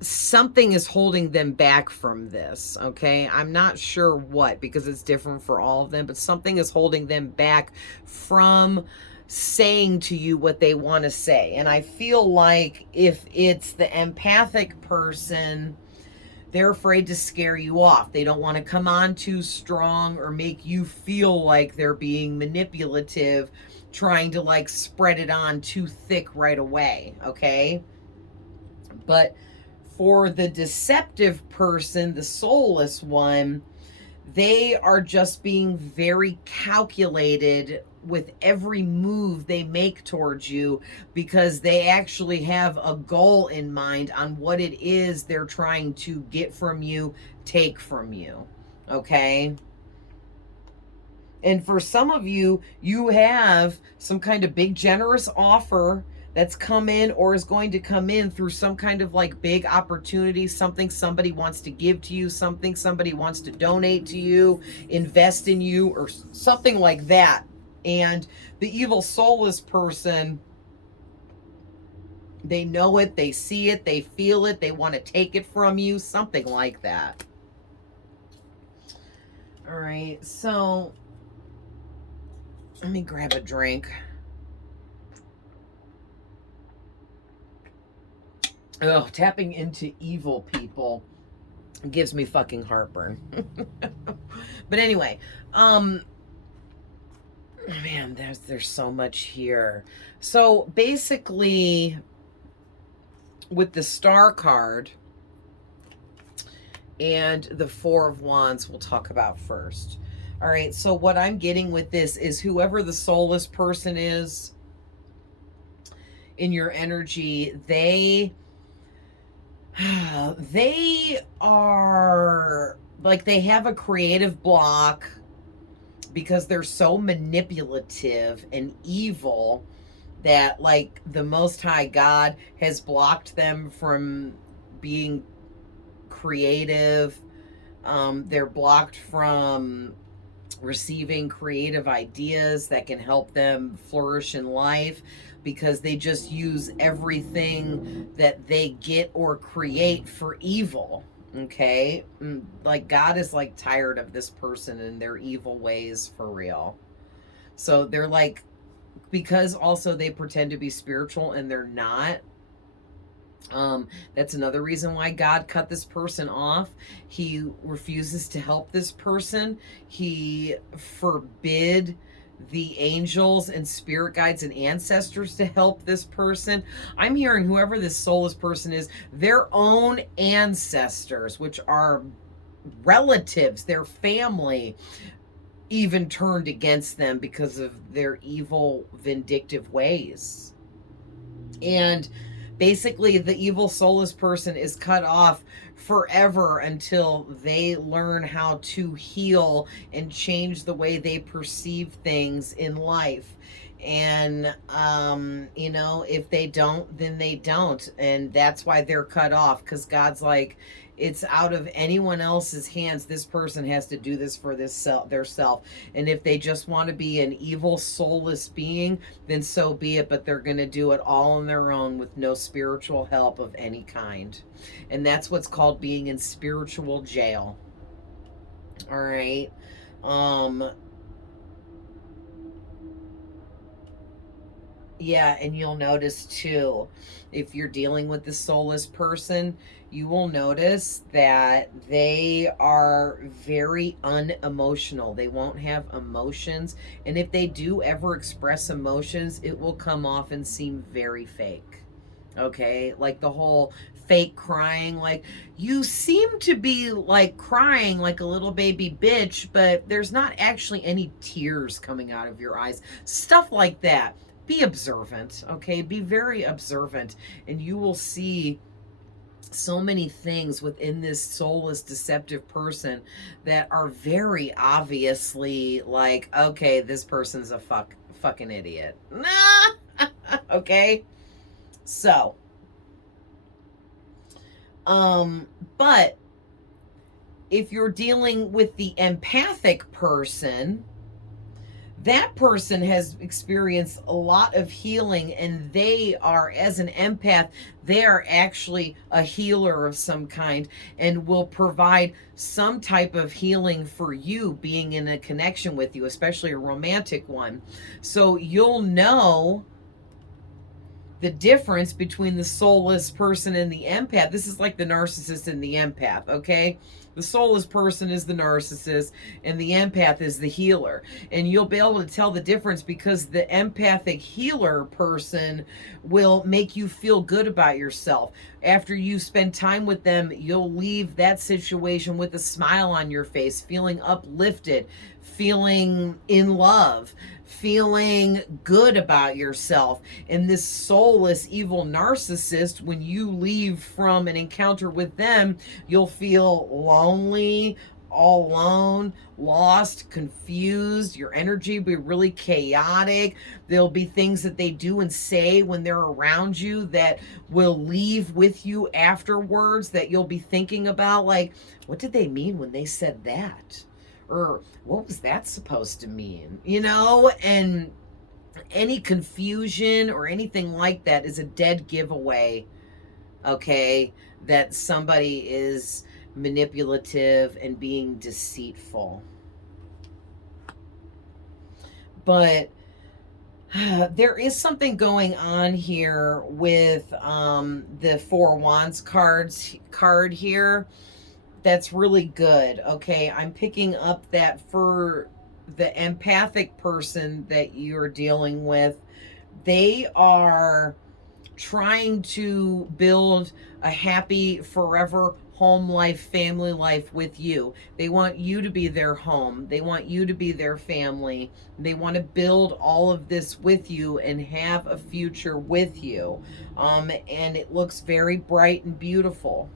something is holding them back from this. Okay, I'm not sure what, because it's different for all of them, but something is holding them back from saying to you what they want to say. And I feel like if it's the empathic person, they're afraid to scare you off. They don't want to come on too strong or make you feel like they're being manipulative, trying to like spread it on too thick right away, okay? But for the deceptive person, the soulless one, they are just being very calculated with every move they make towards you because they actually have a goal in mind on what it is they're trying to get from you, take from you, okay? And for some of you, you have some kind of big generous offer that's come in or is going to come in through some kind of like big opportunity, something somebody wants to give to you, something somebody wants to donate to you, invest in you, or something like that. And the evil soulless person, they know it, they see it, they feel it, they want to take it from you, something like that. All right, so let me grab a drink. Oh, tapping into evil people gives me fucking heartburn. But anyway, man, there's so much here. So basically, with the Star card and the Four of Wands, we'll talk about first. All right, so what I'm getting with this is whoever the soulless person is in your energy, they are like, they have a creative block because they're so manipulative and evil that, like, the Most High God has blocked them from being creative. They're blocked from receiving creative ideas that can help them flourish in life because they just use everything that they get or create for evil. Okay, like God is like tired of this person and their evil ways for real. So they're like, because also they pretend to be spiritual and they're not. That's another reason why God cut this person off. He refuses to help this person. He forbid the angels and spirit guides and ancestors to help this person. I'm hearing whoever this soulless person is, their own ancestors, which are relatives, their family, even turned against them because of their evil, vindictive ways. And basically, the evil soulless person is cut off forever until they learn how to heal and change the way they perceive things in life. And, you know, if they don't, then they don't. And that's why they're cut off, because God's like, it's out of anyone else's hands. This person has to do this for their self. And if they just want to be an evil, soulless being, then so be it. But they're going to do it all on their own with no spiritual help of any kind. And that's what's called being in spiritual jail. All right. Yeah, and you'll notice too, if you're dealing with the soulless person, you will notice that they are very unemotional. They won't have emotions. And if they do ever express emotions, it will come off and seem very fake. Okay, like the whole fake crying, like, you seem to be like crying like a little baby bitch, but there's not actually any tears coming out of your eyes. Stuff like that. Be observant, okay? Be very observant, and you will see so many things within this soulless, deceptive person that are very obviously like, okay, this person's a fucking idiot. Okay? So, but if you're dealing with the empathic person, that person has experienced a lot of healing, and they are, as an empath, they are actually a healer of some kind and will provide some type of healing for you being in a connection with you, especially a romantic one. So you'll know the difference between the soulless person and the empath. This is like the narcissist and the empath, okay? The soulless person is the narcissist and the empath is the healer. And you'll be able to tell the difference because the empathic healer person will make you feel good about yourself. After you spend time with them, you'll leave that situation with a smile on your face, feeling uplifted, feeling in love, feeling good about yourself. And this soulless evil narcissist, when you leave from an encounter with them, you'll feel lonely, all alone, lost, confused. Your energy will be really chaotic. There'll be things that they do and say when they're around you that will leave with you afterwards that you'll be thinking about, like, what did they mean when they said that? Or what was that supposed to mean? And any confusion or anything like that is a dead giveaway, okay, that somebody is manipulative and being deceitful. But there is something going on here with the Four Wands card here that's really good. Okay, I'm picking up that for the empathic person that you're dealing with, they are trying to build a happy forever home life, family life with you. They want you to be their home. They want you to be their family. They want to build all of this with you and have a future with you. And it looks very bright and beautiful.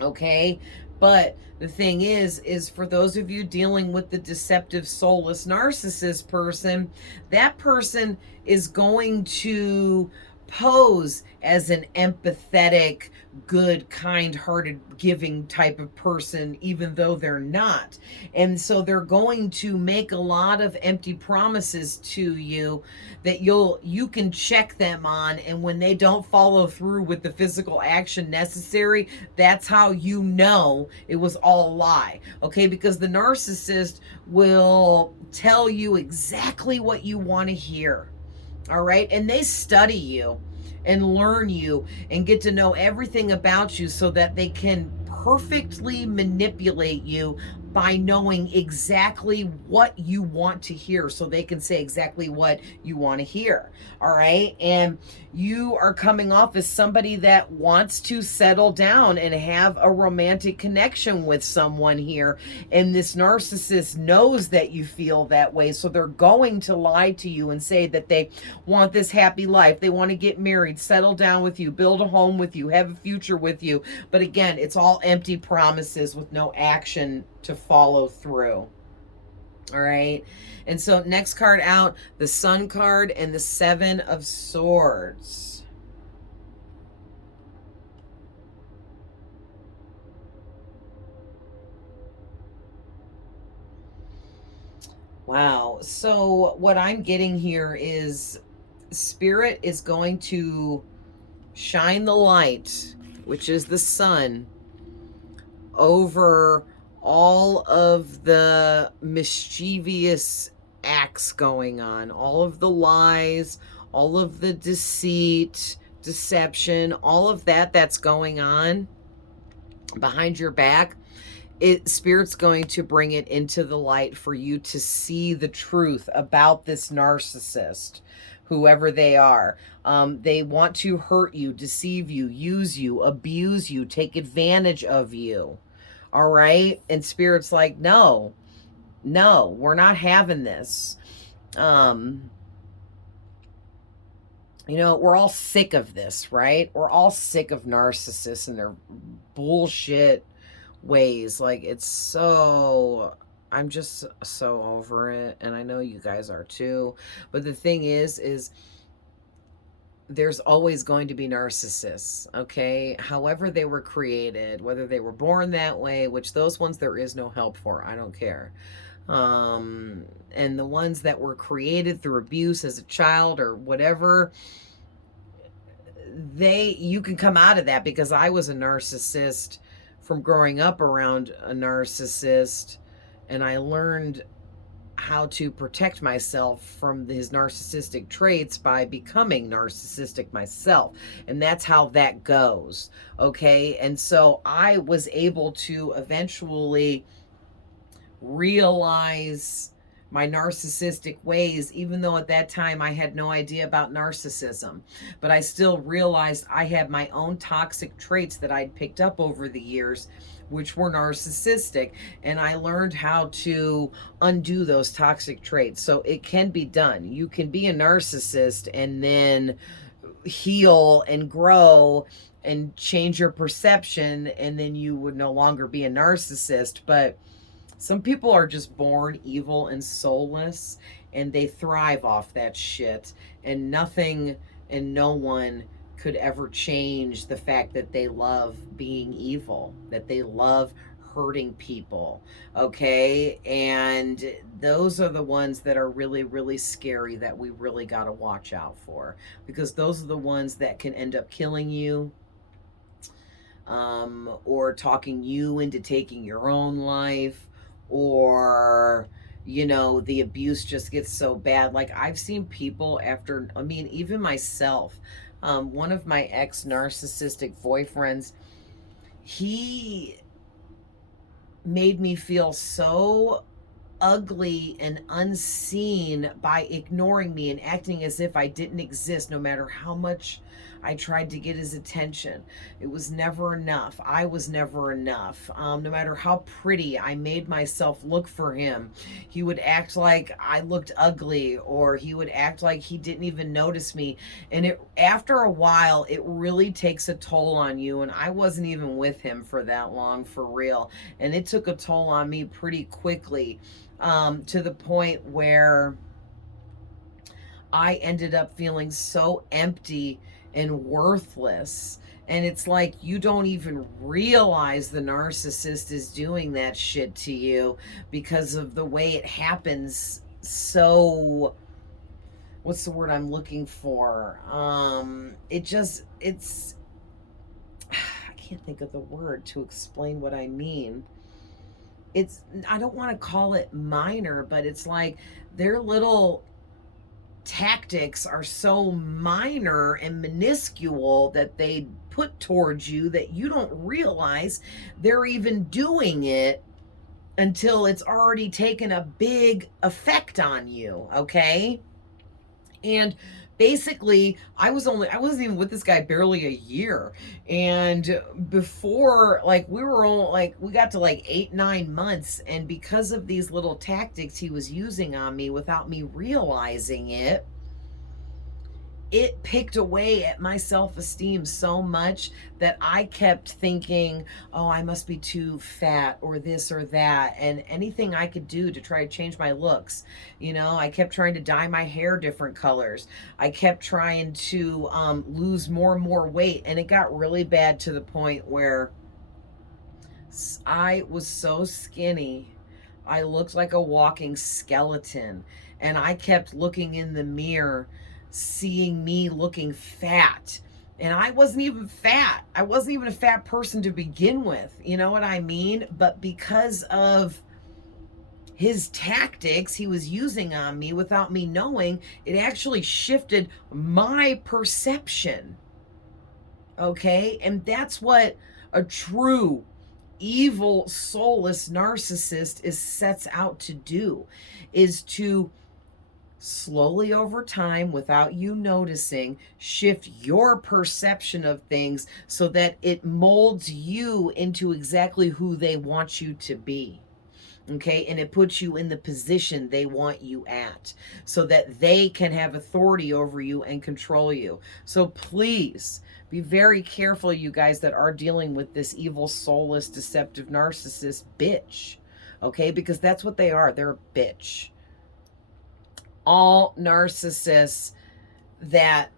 Okay, but the thing is for those of you dealing with the deceptive soulless narcissist person, that person is going to pose as an empathetic, good, kind-hearted, giving type of person, even though they're not. And so they're going to make a lot of empty promises to you that you can check them on, and when they don't follow through with the physical action necessary, that's how you know it was all a lie. Okay, because the narcissist will tell you exactly what you want to hear. All right, and they study you and learn you and get to know everything about you so that they can perfectly manipulate you by knowing exactly what you want to hear, so they can say exactly what you want to hear. All right, and you are coming off as somebody that wants to settle down and have a romantic connection with someone here, and this narcissist knows that you feel that way, so they're going to lie to you and say that they want this happy life, they want to get married, settle down with you, build a home with you, have a future with you. But again, it's all empty promises with no action to follow through. All right, and so next card out, the Sun card and the Seven of Swords. Wow, so what I'm getting here is Spirit is going to shine the light, which is the sun, over all of the mischievous acts going on, all of the lies, all of the deceit, deception, all of that's going on behind your back. Spirit's going to bring it into the light for you to see the truth about this narcissist, whoever they are. They want to hurt you, deceive you, use you, abuse you, take advantage of you. All right, and Spirit's like, no, we're not having this. We're all sick of this, right? We're all sick of narcissists and their bullshit ways. Like, I'm just so over it, and I know you guys are too. But the thing is there's always going to be narcissists, okay? However they were created, whether they were born that way, which those ones there is no help for, I don't care. And the ones that were created through abuse as a child or whatever, you can come out of that, because I was a narcissist from growing up around a narcissist, and I learned how to protect myself from his narcissistic traits by becoming narcissistic myself. And that's how that goes. Okay. And so I was able to eventually realize my narcissistic ways, even though at that time I had no idea about narcissism. But I still realized I had my own toxic traits that I'd picked up over the years, which were narcissistic, and I learned how to undo those toxic traits. So it can be done. You can be a narcissist and then heal and grow and change your perception, and then you would no longer be a narcissist. But Some people are just born evil and soulless, and they thrive off that shit. And nothing and no one could ever change the fact that they love being evil, that they love hurting people. Okay. And those are the ones that are really, really scary, that we really got to watch out for, because those are the ones that can end up killing you, or talking you into taking your own life, or the abuse just gets so bad. Like, I've seen people after, I mean, even myself, one of my ex narcissistic boyfriends, he made me feel so ugly and unseen by ignoring me and acting as if I didn't exist, no matter how much I tried to get his attention. It was never enough. I was never enough. No matter how pretty I made myself look for him, he would act like I looked ugly, or he would act like he didn't even notice me. And after a while, it really takes a toll on you. And I wasn't even with him for that long, for real. And it took a toll on me pretty quickly, to the point where I ended up feeling so empty and worthless. And it's like, you don't even realize the narcissist is doing that shit to you because of the way it happens. So, what's the word I'm looking for? It's, I can't think of the word to explain what I mean. I don't want to call it minor, but it's like their little tactics are so minor and minuscule that they put towards you that you don't realize they're even doing it until it's already taken a big effect on you. Okay. And basically, I wasn't even with this guy barely a year. And before, like, we were all like, we got to like 8-9 months. And because of these little tactics he was using on me without me realizing it, it picked away at my self-esteem so much that I kept thinking, oh, I must be too fat, or this or that. And anything I could do to try to change my looks, I kept trying to dye my hair different colors. I kept trying to lose more and more weight. And it got really bad to the point where I was so skinny, I looked like a walking skeleton. And I kept looking in the mirror, seeing me looking fat. And I wasn't even fat. I wasn't even a fat person to begin with. You know what I mean? But because of his tactics he was using on me without me knowing, it actually shifted my perception. Okay? And that's what a true evil, soulless narcissist sets out to do, is to slowly, over time, without you noticing, shift your perception of things so that it molds you into exactly who they want you to be. Okay, and it puts you in the position they want you at so that they can have authority over you and control you. So please be very careful, you guys that are dealing with this evil, soulless, deceptive narcissist bitch. Okay, because that's what they are. They're a bitch. All narcissists that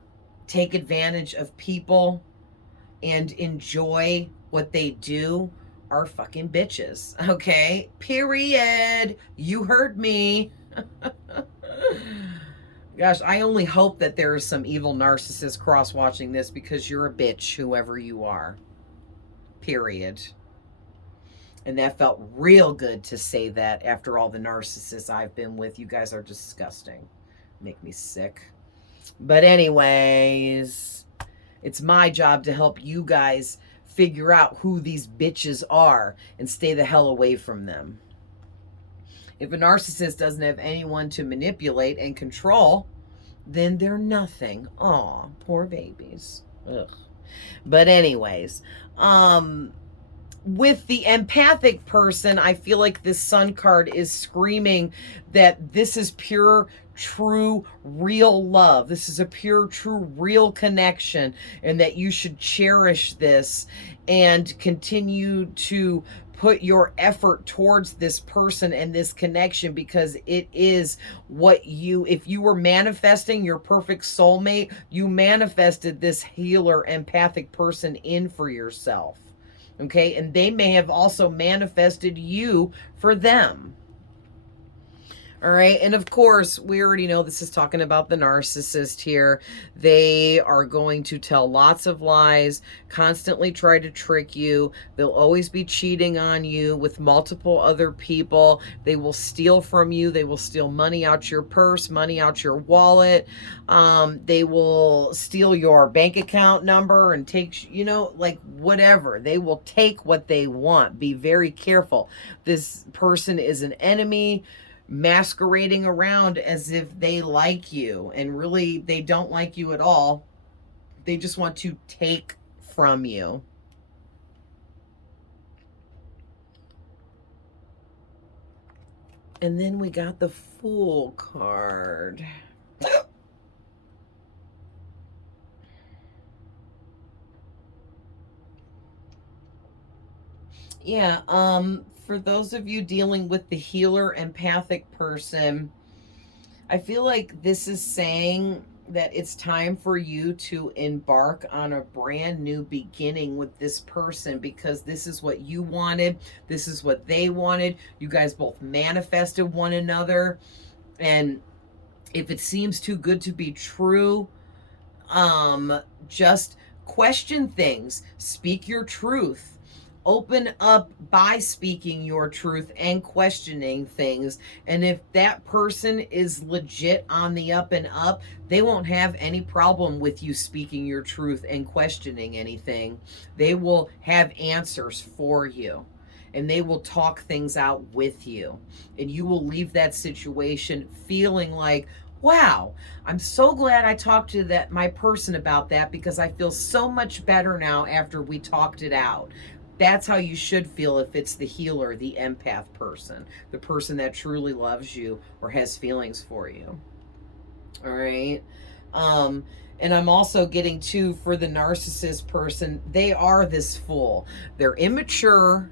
take advantage of people and enjoy what they do are fucking bitches. Okay? Period. You heard me. Gosh, I only hope that there is some evil narcissist cross-watching this, because you're a bitch, whoever you are. Period. And that felt real good to say that after all the narcissists I've been with. You guys are disgusting. Make me sick. But anyways, it's my job to help you guys figure out who these bitches are and stay the hell away from them. If a narcissist doesn't have anyone to manipulate and control, then they're nothing. Aw, poor babies. Ugh. But anyways, with the empathic person, I feel like this Sun card is screaming that this is pure, true, real love. This is a pure, true, real connection, and that you should cherish this and continue to put your effort towards this person and this connection, because it is what you, if you were manifesting your perfect soulmate, you manifested this healer, empathic person in for yourself. Okay, and they may have also manifested you for them. All right. And of course, we already know this is talking about the narcissist here. They are going to tell lots of lies, constantly try to trick you. They'll always be cheating on you with multiple other people. They will steal from you. They will steal money out your purse, money out your wallet. They will steal your bank account number and take, you know, like whatever. They will take what they want. Be very careful. This person is an enemy, masquerading around as if they like you, and really they don't like you at all. They just want to take from you. And then we got the Fool card. Yeah, for those of you dealing with the healer, empathic person, I feel like this is saying that it's time for you to embark on a brand new beginning with this person, because this is what you wanted. This is what they wanted. You guys both manifested one another. And if it seems too good to be true, just question things. Speak your truth. Open up by speaking your truth and questioning things. And if that person is legit on the up and up, they won't have any problem with you speaking your truth and questioning anything. They will have answers for you, and they will talk things out with you. And you will leave that situation feeling like, wow, I'm so glad I talked to my person about that, because I feel so much better now after we talked it out. That's how you should feel if it's the healer, the empath person, the person that truly loves you or has feelings for you. All right. And I'm also getting too, for the narcissist person, they are this fool. They're immature.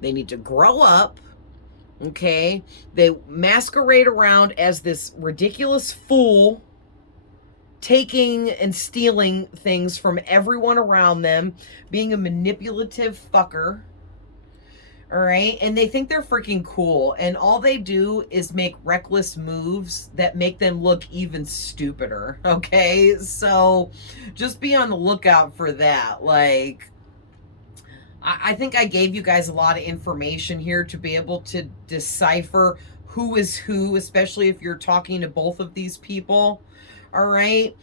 They need to grow up. Okay. They masquerade around as this ridiculous fool, taking and stealing things from everyone around them, being a manipulative fucker. All right. And they think they're freaking cool. And all they do is make reckless moves that make them look even stupider. Okay. So just be on the lookout for that. Like, I think I gave you guys a lot of information here to be able to decipher who is who, especially if you're talking to both of these people. All right.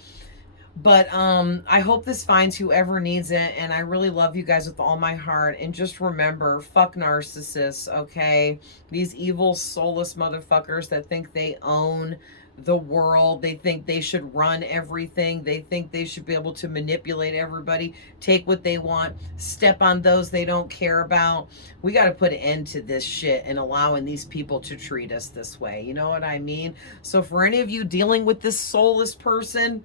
But I hope this finds whoever needs it. And I really love you guys with all my heart. And just remember, fuck narcissists, okay? These evil, soulless motherfuckers that think they own the world. They think they should run everything. They think they should be able to manipulate everybody, take what they want, step on those they don't care about. We got to put an end to this shit and allowing these people to treat us this way. You know what I mean? So for any of you dealing with this soulless person,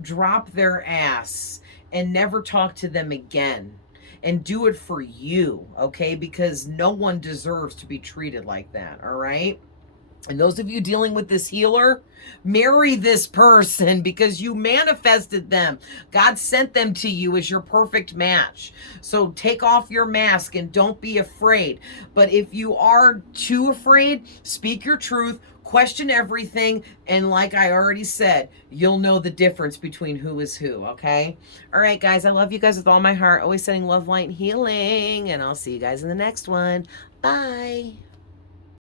drop their ass and never talk to them again. And do it for you, okay? Because no one deserves to be treated like that, all right? And those of you dealing with this healer, marry this person, because you manifested them. God sent them to you as your perfect match. So take off your mask and don't be afraid. But if you are too afraid, speak your truth, question everything, and like I already said, you'll know the difference between who is who, okay? All right, guys, I love you guys with all my heart. Always sending love, light, and healing, and I'll see you guys in the next one. Bye.